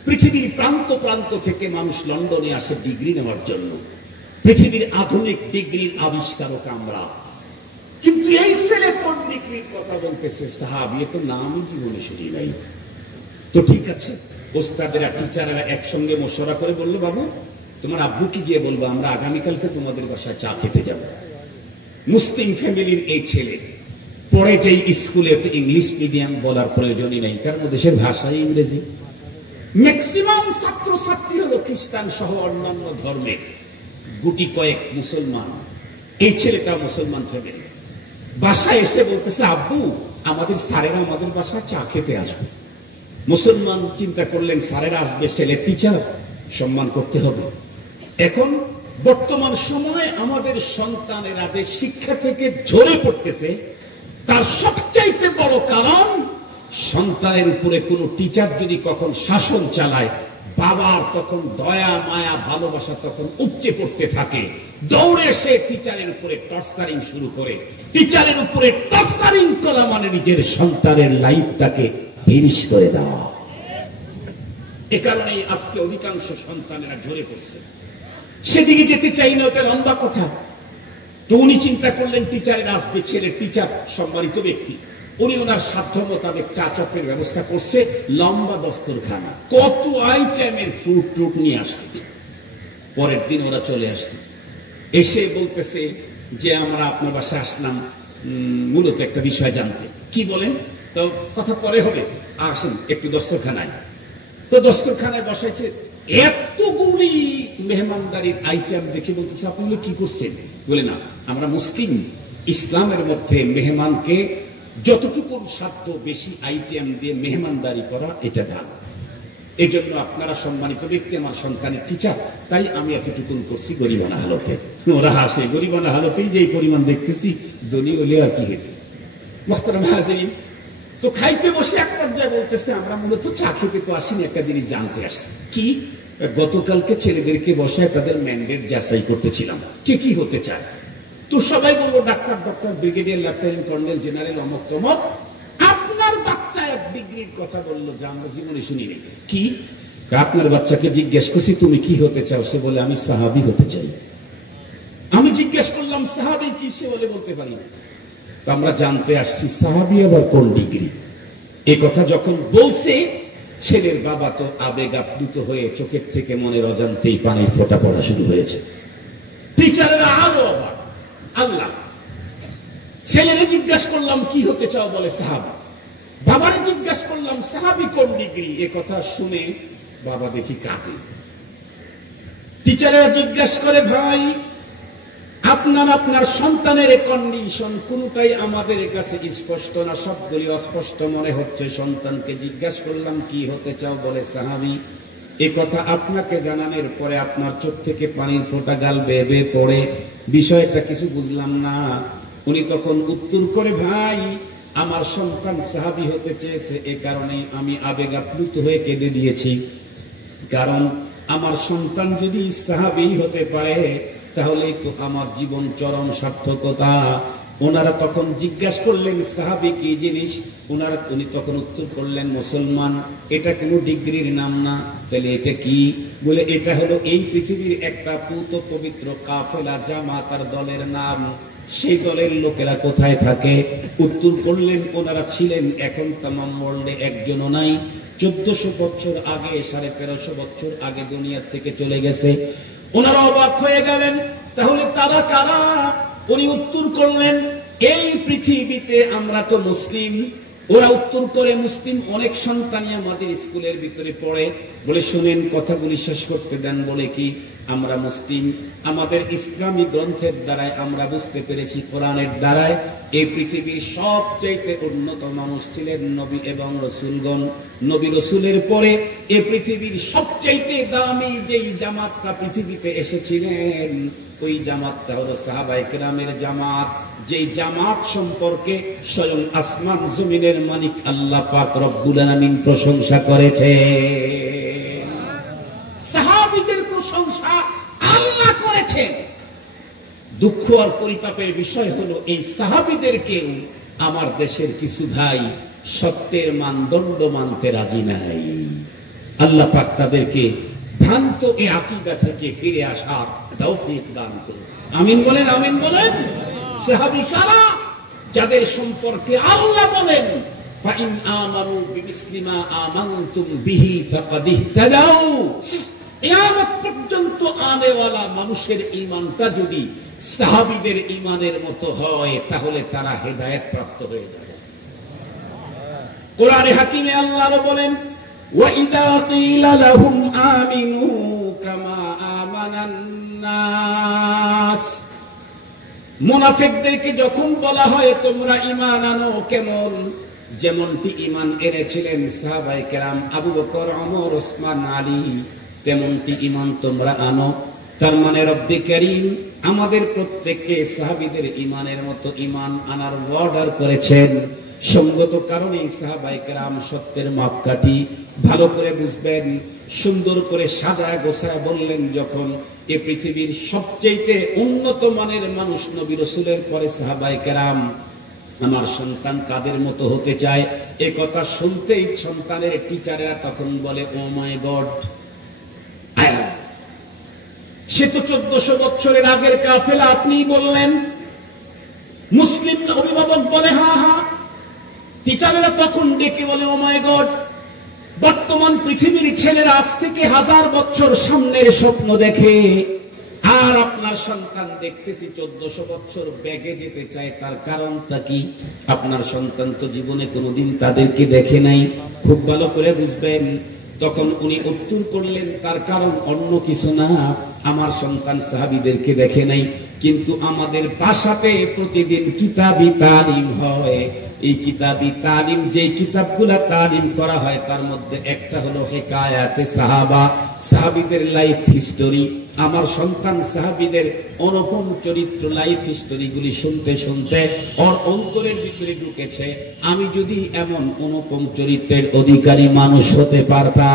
পৃথিবীর প্রান্ত প্রান্ত থেকে মানুষ লন্ডনে আসে ডিগ্রি নেওয়ার জন্য। পৃথিবীর আধুনিক ডিগ্রির আবিষ্কারক আমরা, কিন্তু এই ছেলে কোন ডিগ্রির কথা বলতেছে? সাহাবী। তো নামই জীবনে শুনি নাই। তো ঠিক আছে, ওস্তাদেরা টিচারেরা একসঙ্গে মশওয়ারা করে বললো বাবু তোমার আব্বুকে গিয়ে বলবো আমরা আগামীকালকে তোমাদের বাসায় চা খেতে যাব। মুসলিম ফ্যামিলির এই ছেলে পড়ে যেই স্কুলে ইংলিশ মিডিয়াম বলার প্রয়োজনই নেই, কারণ দেশের ভাষাই ইংরেজি। ম্যাক্সিমাম ছাত্রছাত্রী হলো খ্রিস্টান সহ অন্যান্য ধর্মের, গুটি কয়েক মুসলমান। এই ছেলেটা মুসলমান ফ্যামিলি। বাসায় এসে বলতেছে আব্বু আমাদের স্যারেরা আমাদের বাসায় চা খেতে আসবে। মুসলমান চিন্তা করলেন স্যারেরা আসবে, ছেলের টিচার, সম্মান করতে হবে। এখন বর্তমান সময়ে আমাদের সন্তানেরা যে শিক্ষা থেকে ঝরে পড়তেছে, তার সবচাইতে বড় কারণ সন্তানের উপরে কোন টিচার যদি কখন শাসন চালায়, বাবার তখন দয়া মায়া ভালোবাসা তখন উপচে পড়তে থাকে। দৌড়ে সে টিচারের উপরে টর্চারিং শুরু করে। টিচারের উপরে টর্চারিং করা মানে নিজের সন্তানের লাইফটাকে ফিনিশ করে দেওয়া। এ কারণেই আজকে অধিকাংশ সন্তানেরা ঝরে পড়ছে। সেদিকে যেতে চাই না, ওটা লম্বা কথা। তো উনি চিন্তা করলেন টিচারের আসবে, ছেলের টিচার সম্মানিত ব্যক্তি, উনি ওনার সাধ্য মোতাবেক চা চপের ব্যবস্থা করছে। লম্বা দস্তরখানা, কত আইটেমের ফ্রুট ট্রুট নিয়ে আসছে। পরের দিন ওরা চলে আসছে, এসে বলতেছে যে আমরা আপনার বাসায় আসলাম মূলত একটা বিষয় জানতে। কি বলেন? তো কথা পরে হবে, আসেন একটু দস্তরখানায়। তো দস্তরখানায় বসাইছে, এতগুলি মেহমানদারির আইটেম দেখে বলতেছে আপনারা কি করছেন? বলে না, আমরা মুসলিম, ইসলামের মধ্যে মেহমানকে যতটুকু সাধ্য বেশি আইটেম দিয়ে মেহমানদারি করা এটা ঢাল। এই জন্য আপনারা সম্মানিত ব্যক্তি, আমার সন্তানের টিচার, তাই আমি এতটুকুন করছি গরিবানা হালতে। ওরা হাসে, গরিবানা হালতেই যে পরিমাণ দেখতেছি ধনী হলে আর কি হয়েছে। মোহতারাম হাজিরিন, তো খাইতে বসে এক পর্যায়ে বলতেছে আমরা মূলত চা খেতে তো আসিনি, একটা জিনিস জানতে আসছি। কি? গতকালকে ছেলেদেরকে বসায় তাদের ম্যান্ডেট যাচাই করতেছিলাম কে কি হতে চায়। তো সবাই বললো doctor, doctor, brigadier, lieutenant colonel, general, অমক তমক। আপনার বাচ্চা এক ডিগ্রির কথা বললো যা আমরা জীবনে শুনিনি। কি? আপনার বাচ্চাকে জিজ্ঞেস করছি তুমি কি হতে চাও? সে বলে আমি সাহাবী হতে চাই। আমি জিজ্ঞেস করলাম সাহাবী কি? সে বলে বলতে পারি না। তো আমরা জানতে আসছি সাহাবী আবার কোন ডিগ্রি। এ কথা যখন বলছে, ছেলের বাবা তো আবেগ আপ্লুত হয়ে চোখের থেকে মনের অজান্তেই পানির ফোঁটা পড়া শুরু হয়েছে। টিচারেরা আরো অবাক। আল্লাহ, ছেলেরা জিজ্ঞাসা করলাম কি হতে চাও? বলে সাহাবা। বাবারে জিজ্ঞাসা করলাম সাহাবী কোন ডিগ্রি, এ কথা শুনে বাবা দেখি কাঁদে। টিচাররা জিজ্ঞাসা করে ভাই আপনার সন্তানের কন্ডিশন কোনটাই আমাদের কাছে স্পষ্ট না, সবগুলি অস্পষ্ট মনে হচ্ছে। সন্তানকে জিজ্ঞাসা করলাম কি হতে চাও, বলে সাহাবী। এ কথা আপনাকে জানানোর পরে আপনার চোখ থেকে পানির ফোঁটা গাল বেয়ে বেয়ে পড়ে, বিষয়টা কিছু বুঝলাম না। উনি তখন উত্তর করে ভাই আমার সন্তান সাহাবী হতে চেয়েছে, এ কারণে আমি আবেগ আপ্লুত হয়ে কেঁদে দিয়েছি। কারণ আমার সন্তান যদি সাহাবী হতে পারে তাহলেই তো আমার জীবন চরম সার্থকতা। ওনারা তখন জিজ্ঞাসা করলেন সাহাবী কি জিনিস, উনি তখন উত্তর করলেন মুসলমান। এটা কোনো ডিগ্রির নাম না। তাহলে এটা কি, বলে এটা হলো এই পৃথিবীর একটা পূত পবিত্র কাফেলা জামাত আর দলের নাম। সেই দলের লোকেরা কোথায় থাকে? উত্তর করলেন ওনারা ছিলেন, এখন তামাম ওয়ার্ল্ডে একজনও নাই। 1400 বছর আগে, 1350 বছর আগে দুনিয়া থেকে চলে গেছে। ওনারা অবাক হয়ে গেলেন, তাহলে তারা কারা? উনি উত্তর করলেন এই পৃথিবীতে আমরা তো মুসলিম। ওরা উত্তর করে মুসলিম অনেক সন্তানই আমাদের স্কুলের ভিতরে পড়ে। বলে শুনেন কথাগুলি শেষ করতে দেন। বলে কি আমরা মুসলিম, আমাদের ইসলামী গ্রন্থের দ্বারাই আমরা বুঝতে পেরেছি, কোরআনের দ্বারাই এই পৃথিবীর সবচাইতে উন্নত মানুষ ছিলেন নবী এবং রসুলগণ। নবী রসুলের পরে এই পৃথিবীর সবচাইতে দামি যেই জামাতটা পৃথিবীতে এসেছিলেন ওই জামাতটা হলো সাহাবায়ে কেরামের জামাত। যেই জামাত সম্পর্কে স্বয়ং আসমান জমিনের মালিক আল্লাহ পাক রব্বুল আলামিন প্রশংসা করেছে। সাহাবীদের প্রশংসা আল্লাহ করেছেন। দুঃখ আর পরিতাপের বিষয় হলো এই সাহাবীদেরকেও আমার দেশের কিছু ভাই সত্যের মানদণ্ড মানতে রাজি নাই। আল্লাহ পাক তাদেরকে ভ্রান্ত এই আকীদা থেকে ফিরে আসার তৌফিক দান করুন। আমিন বলেন, আমিন বলেন। সাহাবী কারা? যাদের সম্পর্কে আল্লাহ বলেন ফাইন আমানু বিমিসলি মা আমানতুম বিহি ফাকাদ ইহতাদাউ। কিয়ামত পর্যন্ত আনেওয়ালা মানুষের ঈমানটা যদি সাহাবীদের ঈমানের মতো হয় তাহলে তারা হেদায়েত প্রাপ্ত হয়ে যাবে। কোরআনে হাকিমে আল্লাহ বলেন ওয়াইদা কিলা লাহুম আমিনু কামা আমানান নাস। মুনাফিকদেরকে যখন বলা হয় তোমরা ঈমান আনো, কেমন? যেমনটি ঈমান এনেছিলেন সাহাবায়ে কেরাম আবু বকর, ওমর, ওসমান, আলী, তেমনটি ঈমান তোমরা আনো। তার মানে রব্বে কারীম আমাদের প্রত্যেককে সাহাবীদের ঈমানের মতো ঈমান আনার অর্ডার করেছেন। সঙ্গত কারণে সাহাবায়ে কেরাম সত্যের মাপকাঠি ভালো করে বুঝবেন, সুন্দর করে সাজায় গোছায় বললেন যখন এ পৃথিবীর সবচেয়ে উন্নত মানের মানুষ নবী রাসূলের পরে সাহাবায়ে কেরাম, আমার সন্তান কাদের মতো হতে চায়। এ কথা শুনতেই সন্তানের টিচাররা তখন বলে ও মাই গড। সে তো 1400 বছরের আগের কাফেলা, আপনি বললেন। মুসলিম অভিভাবক বলে হা হা। টিচাররা তখন ডেকে বলে ও মাই গড। বর্তমান পৃথিবীর ছেলেরা আজ থেকে 1000 বছর সামনের স্বপ্ন দেখে, আর আপনার সন্তান দেখতেছি 1400 বছর ব্যাগে যেতে চায়। তার কারণটা কি? আপনার সন্তান তো জীবনে কোনোদিন তাদেরকে দেখে নাই। খুব ভালো করে বুঝবেন। তখন উনি উত্তর করলেন তার কারণ অন্য কিছু না, আমার সন্তান সাহাবীদেরকে দেখে নাই, কিন্তু আমাদের বাসাতে প্রতিদিন কিতাবি তালিম হয়। এই কিতাবি তালিম, যে কিতাবগুলা তালিম করা হয় তার মধ্যে একটা হলো হিকায়াতে সাহাবা, সাহাবীদের লাইফ হিস্টোরি। আমার সন্তান সাহাবীদের অনুপম চরিত্র, লাইফ হিস্টোরি গুলি শুনতে শুনতে ওর অন্তরের ভিতরে ঢুকেছে, আমি যদি এমন অনুপম চরিত্রের অধিকারী মানুষ হতে পারতাম।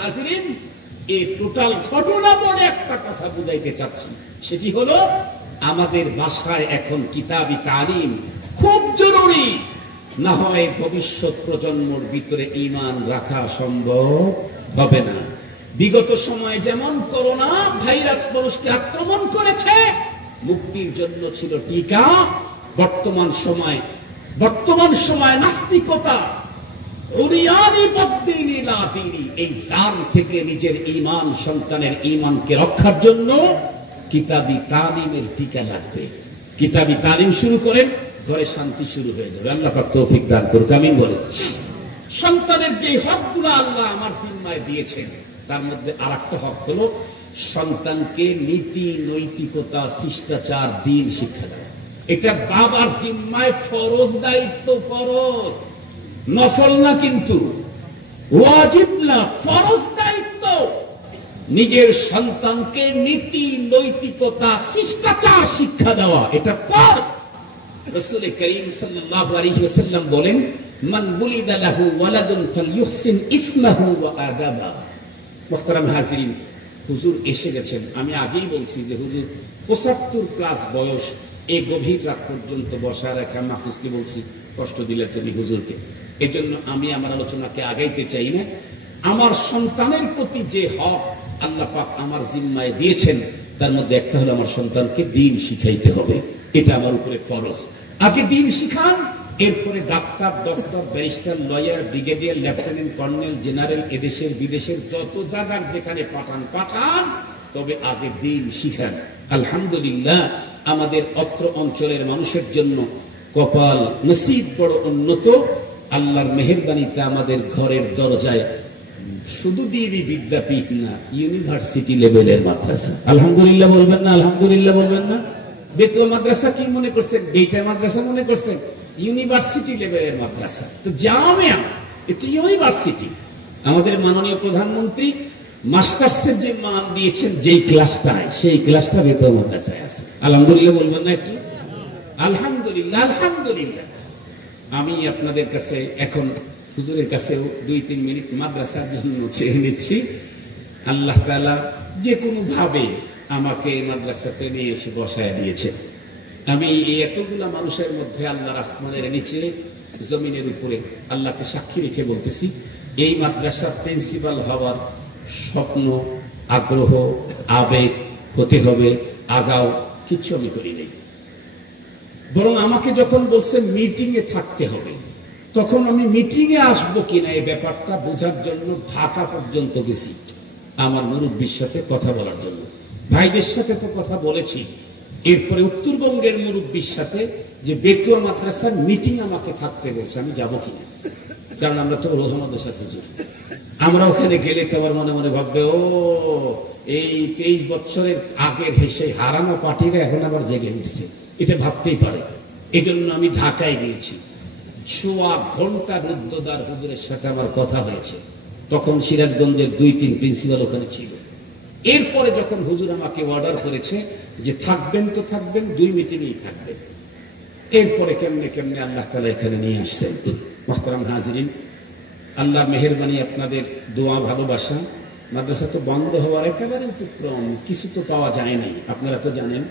হাজিরিন, এই টোটাল ঘটনা বলে একটা কথা বুঝাইতে চাচ্ছি, সেটি হলো আমাদের বাসায় এখন কিতাবি তালিম খুব জরুরি। না হয় ভবিষ্যৎ প্রজন্মের ভিতরে ঈমান রাখা সম্ভব হবে না। বিগত সময়ে যেমন করোনা ভাইরাস মানুষকে আক্রমণ করেছে, মুক্তির জন্য ছিল টিকা। বর্তমান সময় নাস্তিকতা, এই জাল থেকে নিজের ঈমান, সন্তানের ঈমানকে রক্ষার জন্য কিতাবি তালিমের টিকা লাগবে। কিতাবি তালিম শুরু করেন, ঘরে শান্তি শুরু হয়ে যাবে। আল্লাহ পাক তৌফিক দান করুক, আমিন বলেন। সন্তানের যে হকগুলো আল্লাহ আমার জিম্মায় দিয়েছেন তার মধ্যে আরেকটা হক হলো সন্তানকে নীতি, নৈতিকতা, শিষ্টাচার, দ্বীন শিক্ষা দেওয়া। এটা বাবার জিম্মায় ফরজ দায়িত্ব, ফরজ, নফল না, কিন্তু ওয়াজিব না, ফরজ দায়িত্ব। নিজের সন্তানকে নীতি, নৈতিকতা, শিষ্টাচার শিক্ষা দেওয়া এটা ফরজ। রাসূল করিম সাল্লাল্লাহু আলাইহি ওয়াসাল্লাম বলেন, মান বুলিদা লাহু ওয়ালাদুন ফালইউহসিন ইসমাহু ওয়া আদাবাহু। মুহতারাম হাজিরিন, হুজুর এসে গেছেন। আমি আগেই বলছি যে হুজুর ৭৫+ বয়স, এই গভীর রাত পর্যন্ত বসা রাখা। মাহফুজকে বলছি কষ্ট দিলে তুমি হুজুরকে, এজন্য আমি আমার আলোচনাকে আগাইতে চাই না। আমার সন্তানের প্রতি যে হক আল্লাহ পাক আমার জিম্মায় দিয়েছেন তার মধ্যে একটা হলো আমার সন্তানকে দ্বীন শিখাইতে হবে। এটা আমার উপরে ফরজ। আগে দ্বীন শিখান, এরপরে doctor, doctor, barrister, lawyer, brigadier, lieutenant, colonel, general, এদেশের বিদেশের যত জায়গার যেখানে পাঠান, তবে আগে দ্বীন শিখান। আলহামদুলিল্লাহ, আমাদের অত্র অঞ্চলের মানুষের জন্য কপাল নসিব বড় উন্নত। আল্লাহর মেহেরবানিতে আমাদের ঘরের দরজায় শুধু দ্বীনি বিদ্যাপীঠ না, ইউনিভার্সিটি লেভেলের মাদ্রাসা। আলহামদুলিল্লাহ বলবেন না? আলহামদুলিল্লাহ বলবেন না? বেতুয়া মাদ্রাসা কি মনে করছেন? গেইটা মাদ্রাসা মনে করছেন? ইউনিভার্সিটি লেভেলের মাদ্রাসা। তো জামিয়া এটা ইউনিভার্সিটি। আমাদের মাননীয় প্রধানমন্ত্রী মাস্টার্সের যে মান দিয়েছেন যেই ক্লাসটায়, সেই ক্লাসটা বেতুয়া মাদ্রাসায় আছে। আলহামদুলিল্লাহ বলবেন না একটু? আলহামদুলিল্লাহ, আলহামদুলিল্লাহ। আমি আপনাদের কাছে এখন হুজুরের কাছেও 2-3 মিনিট মাদ্রাসার জন্য চেয়ে নিচ্ছি। আল্লাহ তাআলা যে কোনো ভাবে আমাকে মাদ্রাসাতে নিয়ে এসে বসায় দিয়েছে। আমি এই এতগুলা মানুষের মধ্যে আল্লাহর আসমানের নিচে, জমিনের উপরে আল্লাহকে সাক্ষী রেখে বলতেছি, এই মাদ্রাসার প্রিন্সিপাল হওয়ার স্বপ্ন, আগ্রহ, আবেগ, হতে হবে, আগাও, কিচ্ছু আমি করি নাই। বরং আমাকে যখন বলছে মিটিং এ থাকতে হবে, তখন আমি মিটিং এ আসবো কিনা এই ব্যাপারটা বোঝার জন্য ঢাকা পর্যন্ত গেছি আমার মুরব্বির সাথে কথা বলার জন্য। ভাইদের সাথে তো কথা বলেছি, এরপরে উত্তরবঙ্গের মুরব্বির সাথে যে বেতুয়া মাদ্রাসার মিটিং আমাকে থাকতে বলছে, আমি যাবো কিনা। কারণ আমরা তো রোহামাদের সাথে হুজুর, আমরা ওখানে গেলে তো আবার মনে মনে ভাববে, ও এই 23 বছরের আগের সেই হারানো পার্টিরা এখন আবার জেগে উঠছে, এটা ভাবতেই পারে। এই জন্য আমি ঢাকায় গিয়েছি। 1.25 ঘন্টা রুদ্ধদ্বার হুজুরের সাথে আমার কথা হয়েছে। তখন সিরাজগঞ্জের 2-3 প্রিন্সিপাল ওখানে ছিল। এরপরে যখন হুজুর আমাকে অর্ডার করেছে যে থাকবেন তো থাকবেন, 2 মিটিংই থাকবেন, এরপরে কেমনে কেমনে আল্লাহ তাআলা এখানে নিয়ে আসছেন। মুহতারাম হাজিরিন, আল্লাহর মেহেরবানি, আপনাদের দোয়া, ভালোবাসা। মাদ্রাসা তো বন্ধ হওয়ার একেবারে উপক্রম, কিছু তো পাওয়া যায়নি। আপনারা তো জানেন,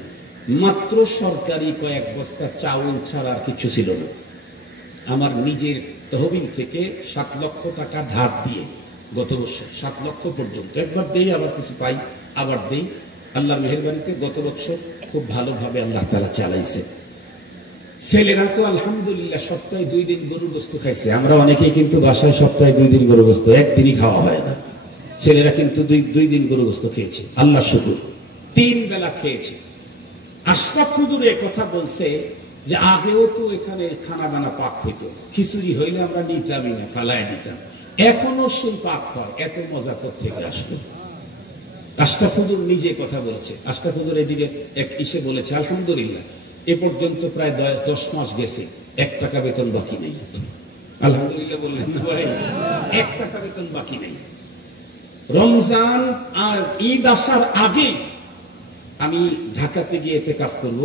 মাত্র সরকারি কয়েক বস্তা চাউল ছাড়া আর কিছু ছিল না। আমার নিজের তহবিল থেকে 7 লক্ষ টাকা ধার দিয়ে গত বছর 7 লক্ষ পর্যন্ত, একবার দেই আবার কিছু পাই, আবার দেই। আল্লাহর মেহেরবানিতে গত বছর খুব ভালোভাবে আল্লাহ তাআলা চালাইছে। ছেলেরা তো আলহামদুলিল্লাহ সপ্তাহে 2 দিন গরুর গোশত খাইছে। আমরা অনেকেই কিন্তু বাসায় সপ্তাহে 2 দিন গরুর গোশত, একদিনই খাওয়া হয় না। ছেলেরা কিন্তু 2 দিন গরুর গোশত খেয়েছে, আল্লাহ শুকর। 3 বেলা খেয়েছে। আশরাফ হুজুর এই কথা বলছে যে আগেও তো এখানে খানা দানা পাক হইতো, খিচুড়ি হইলে আমরা নিতামই না, ফালায় দিতাম। এখনো সেই পাক হয়, এত মজা কোত্থেকে আসবে? আশরাফ হুজুর নিজে কথা বলেছে। আশরাফ হুজুর এদিকে এক ইসে বলেছে, আলহামদুলিল্লাহ এ পর্যন্ত প্রায় 10 মাস গেছে, 1 টাকা বেতন বাকি নেই। আলহামদুলিল্লাহ বললেন না ভাই? 1 টাকা বেতন বাকি নেই। রমজান আর ঈদ আসার আগে আমি ঢাকাতে গিয়ে ইতিকাফ করব।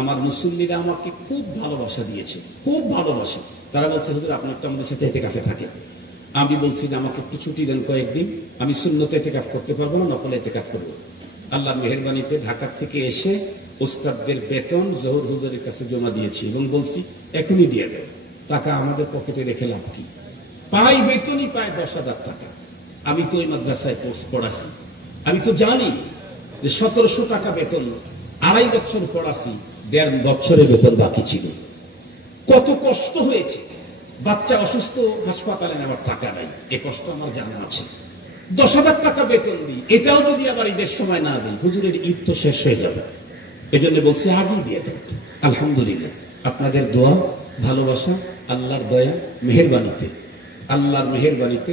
আমার মুসল্লিরা আমাকে খুব ভালোবাসা দিয়েছে, খুব ভালোবাসে। তারা বলছে, হুজুর আপনি একটু আমাদের সাথে ইতিকাফে থাকেন। আমি বলছি যে আমাকে একটু ছুটি দেন কয়েকদিন, আমি সুন্নতে ইতিকাফ করতে পারবো না, নফলে ইতিকাফ করবো। আল্লাহর মেহেরবানিতে ঢাকা থেকে এসে ওস্তাদদের বেতন জহুর হুজুরের কাছে জমা দিয়েছি এবং বলছি এখনই দিয়ে দেয়, টাকা আমাদের পকেটে রেখে লাভ কি? পাই বেতনই পায় 10,000 টাকা। আমি তো ওই মাদ্রাসায় পড়াছি, আমি তো জানি যে 1700 টাকা বেতন, 2.5 বছর পড়াছি, 1.5 বছরের বেতন বাকি ছিল। কত কষ্ট হয়েছে। বাচ্চা অসুস্থ, হাসপাতালে নেওয়ার টাকা নাই, এ কষ্ট আমার জানা আছে। 10,000 টাকা বেতন দিই, এটাও যদি আবার ঈদের সময় না দিই, হুজুরের ঈদ তো শেষ হয়ে যাবে। এই জন্য বলছি আগেই দিয়ে দেন। আলহামদুলিল্লাহ আপনাদের দোয়া, ভালোবাসা, আল্লাহর দয়া, মেহেরবানিতে, আল্লাহর মেহেরবানিতে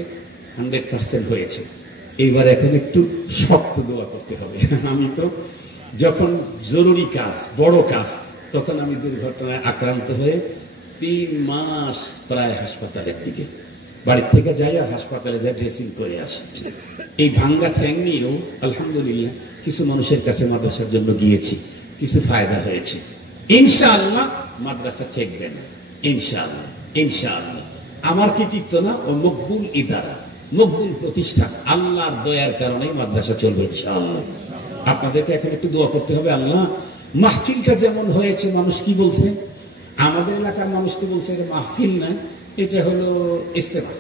100% হয়েছে। এইবার এখন একটু শক্ত দোয়া করতে হবে। আমি তো যখন জরুরি কাজ, বড় কাজ, তখন আমি দুর্ঘটনায় আক্রান্ত হয়ে 3 মাস প্রায় হাসপাতালের দিকে, বাড়ির থেকে যাই আর হাসপাতালে যাই ড্রেসিং করে আসি। এই ভাঙ্গা ঠ্যাং নিয়েও আলহামদুলিল্লাহ কিছু মানুষের কাছে মাদ্রাসার জন্য গিয়েছি, কিছু ফায়দা হয়েছে। ইনশাআল্লাহ মাদ্রাসা ঠেকবে না, ইনশাআল্লাহ, ইনশাআল্লাহ। আমার কৃতিত্ব না, ও মকবুল ইদারা, মকবুল প্রতিষ্ঠান, আল্লাহর দয়ার কারণে মাদ্রাসা চলবে ইনশাআল্লাহ। আপনাদেরকে এখন একটু দোয়া করতে হবে। আল্লাহ, মাহফিলটা যেমন হয়েছে, মানুষ কি বলছে? আমাদের এলাকার মানুষ তো বলছে এটা মাহফিল না, এটা হলো ইস্তেমা।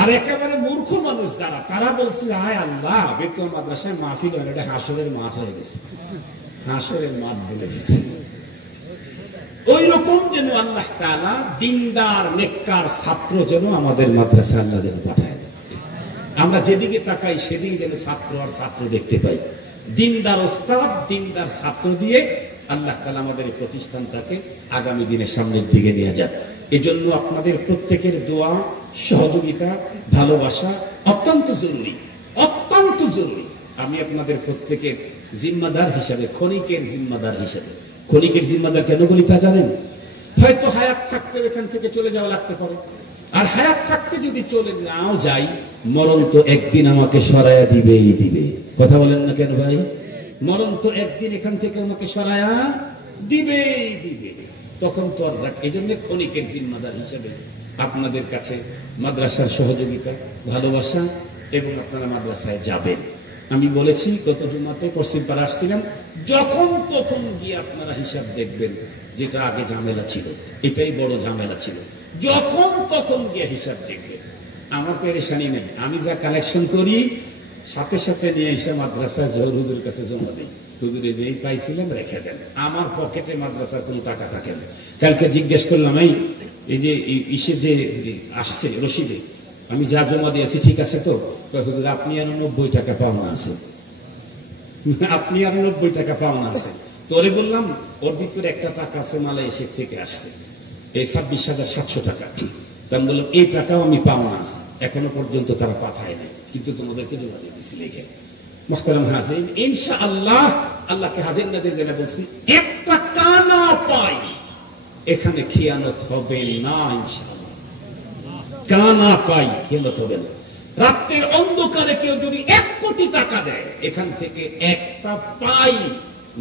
আর একেবারে মূর্খ মানুষ যারা, তারা বলছে হায় আল্লাহ, বেতুয়া মাদ্রাসায় মাহফিল হয়, এটা হাসরের মাঠ হয়ে গেছে, হাসরের মাঠ বলে গেছে। ওই রকম যেন আল্লাহ তাআলা দিনদার নেককার ছাত্র যেন আমাদের মাদ্রাসায় আল্লাহ যেন পাঠায়। আমরা যেদিকে তাকাই সেদিকে যেন ছাত্র আর ছাত্র দেখতে পাই। দিনদার ওস্তাদ, দিনদার ছাত্র দিয়ে আল্লাহ তাআলা আমাদের এই প্রতিষ্ঠানটাকে আগামী দিনের সামনের দিকে নিয়ে যান। এজন্য আপনাদের প্রত্যেকের দোয়া, সহযোগিতা, ভালোবাসা অত্যন্ত জরুরি, অত্যন্ত জরুরি। আমি আপনাদের প্রত্যেকের জিম্মাদার হিসাবে, ক্ষণিকের জিম্মাদার হিসাবে। ক্ষণিকের জিম্মাদার কেন বলি তা জানেন? হয়তো হায়াত থাকতে এখান থেকে চলে যাওয়া লাগতে পারে, আর হায়াত থাকতে যদি চলে নাও যাই, মরণ তো একদিন আমাকে সরায়া দিবেই দিবে। কথা বলেন না কেন ভাই? মরণ তো একদিন এখান থেকে আমাকে সরায়া দিবেই দিবে। তখন তো আর এই জন্য ক্ষণিকের জিম্মাদার হিসেবে আপনাদের কাছে মাদ্রাসার সহযোগিতা, ভালোবাসা, এবং আপনারা মাদ্রাসায় যাবেন। আমি বলেছি গত জুমাতে পশ্চিম পাড়া আসছিলাম, যখন তখন গিয়ে আপনারা হিসাব দেখবেন, যেটা আগে ঝামেলা ছিল, এটাই বড় ঝামেলা ছিল। যখন তখন গিয়ে হিসাব দেখবেন। আমার পেরেশানি নেই, আমি যা কালেকশন করি সাথে সাথে নিয়ে এসে মাদ্রাসায় হুজুরের কাছে জমা দিই। হুজুরে যেই পাইছিলেন রেখে দেন, আমার পকেটে মাদ্রাসার কোনো টাকা থাকে না। কালকে জিজ্ঞেস করলাম, এই যে ইসে যে আসছে রশিদে আমি যা জমা দিয়েছি ঠিক আছে তো? হুজুর আপনি আরো 90 টাকা পাওনা আছে, আপনি আরো 90 টাকা পাওনা আছে। তোরে বললাম ওর ভিতরে একটা টাকা আছে মালয়েশিয়া থেকে আসছে, এই 26,700 টাকা। তা আমি বললাম এই টাকাও আমি পাওনা আছে, এখনো পর্যন্ত তারা পাঠায় নাই, কিন্তু তোমাদেরকে জমা দিয়ে দিয়েছি লিখে। মুহতারাম হাজিরিন, ইনশাআল্লাহ আল্লাহকে হাজির নাজির জেনে বলছি, একটা কানা পাই এখানে খিয়ানত হবে না ইনশাআল্লাহ। কানা পাই খেয়ালত হবে না। রাত্রের অন্ধকারে কেউ যদি 1 কোটি টাকা দেয়, এখান থেকে একটা পাই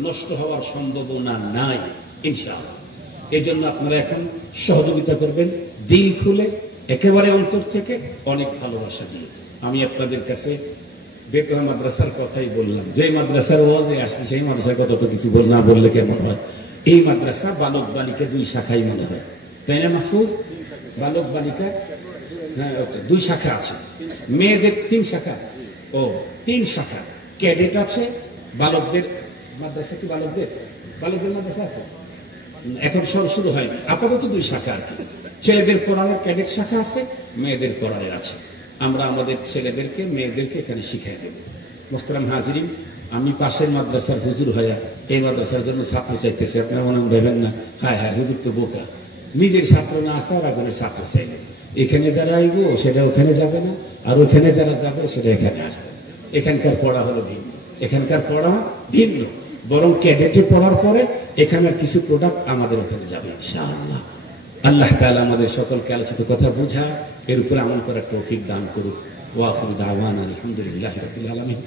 নষ্ট হওয়ার সম্ভাবনা নাই ইনশাআল্লাহ। এই জন্য আপনারা এখন সহযোগিতা করবেন দিল খুলে, একেবারে অন্তর থেকে, অনেক ভালোবাসা দিয়ে। আমি আপনাদের কাছে বেতুয়া মাদ্রাসার কথাই বললাম, যে মাদ্রাসার ওয়াজে আসছে সেই মাদ্রাসার কথা তো কিছু না বললে কেমন হয়। এই মাদ্রাসা বালক বালিকা 2 শাখাই মনে হয়, তাই না মাহফুজ? বালক বালিকা, হ্যাঁ 2 শাখা আছে, মেয়েদের 3 শাখা। ও 3 শাখা ক্যাডেট আছে। বালকদের মাদ্রাসা কি বালকদের মাদ্রাসা আছে এখন, সব শুরু হয়নি, আপাতত 2 শাখা আর কি। ছেলেদের পড়ানোর ক্যাডেট শাখা আছে, মেয়েদের পড়ানোর আছে। আমরা আমাদের ছেলেদেরকে মেয়েদেরকে এখানে শিখাই দেব। মুহতারাম হাজিরিন, আমি পাশের মাদ্রাসার হুজুর হইয়া এই মাদ্রাসার জন্য ছাত্র চাইতেছি। আপনারা মনে ভেবেন না হায় হায় হুজুর তো বোকা, নিজের ছাত্র না আসা আর একজনের ছাত্র চাইলে এখানে যারা আইব সেটা ওখানে যাবে না, আর ওখানে যারা যাবে সেটা এখানে আসবে। এখানকার পড়া হলো ভিন্ন, এখানকার পড়া ভিন্ন। বরং ক্যাডেটে পড়ার পরে এখানের কিছু প্রোডাক্ট আমাদের ওখানে যাবে ইনশাআল্লাহ। আল্লাহ তাআলা আমাদের সকলকে আলোচিত কথা বুঝা, এর উপরে আমল করার তৌফিক দান করুক। ওয়া আখিরু দাওয়ানা আলহামদুলিল্লাহি রাব্বিল আলামিন।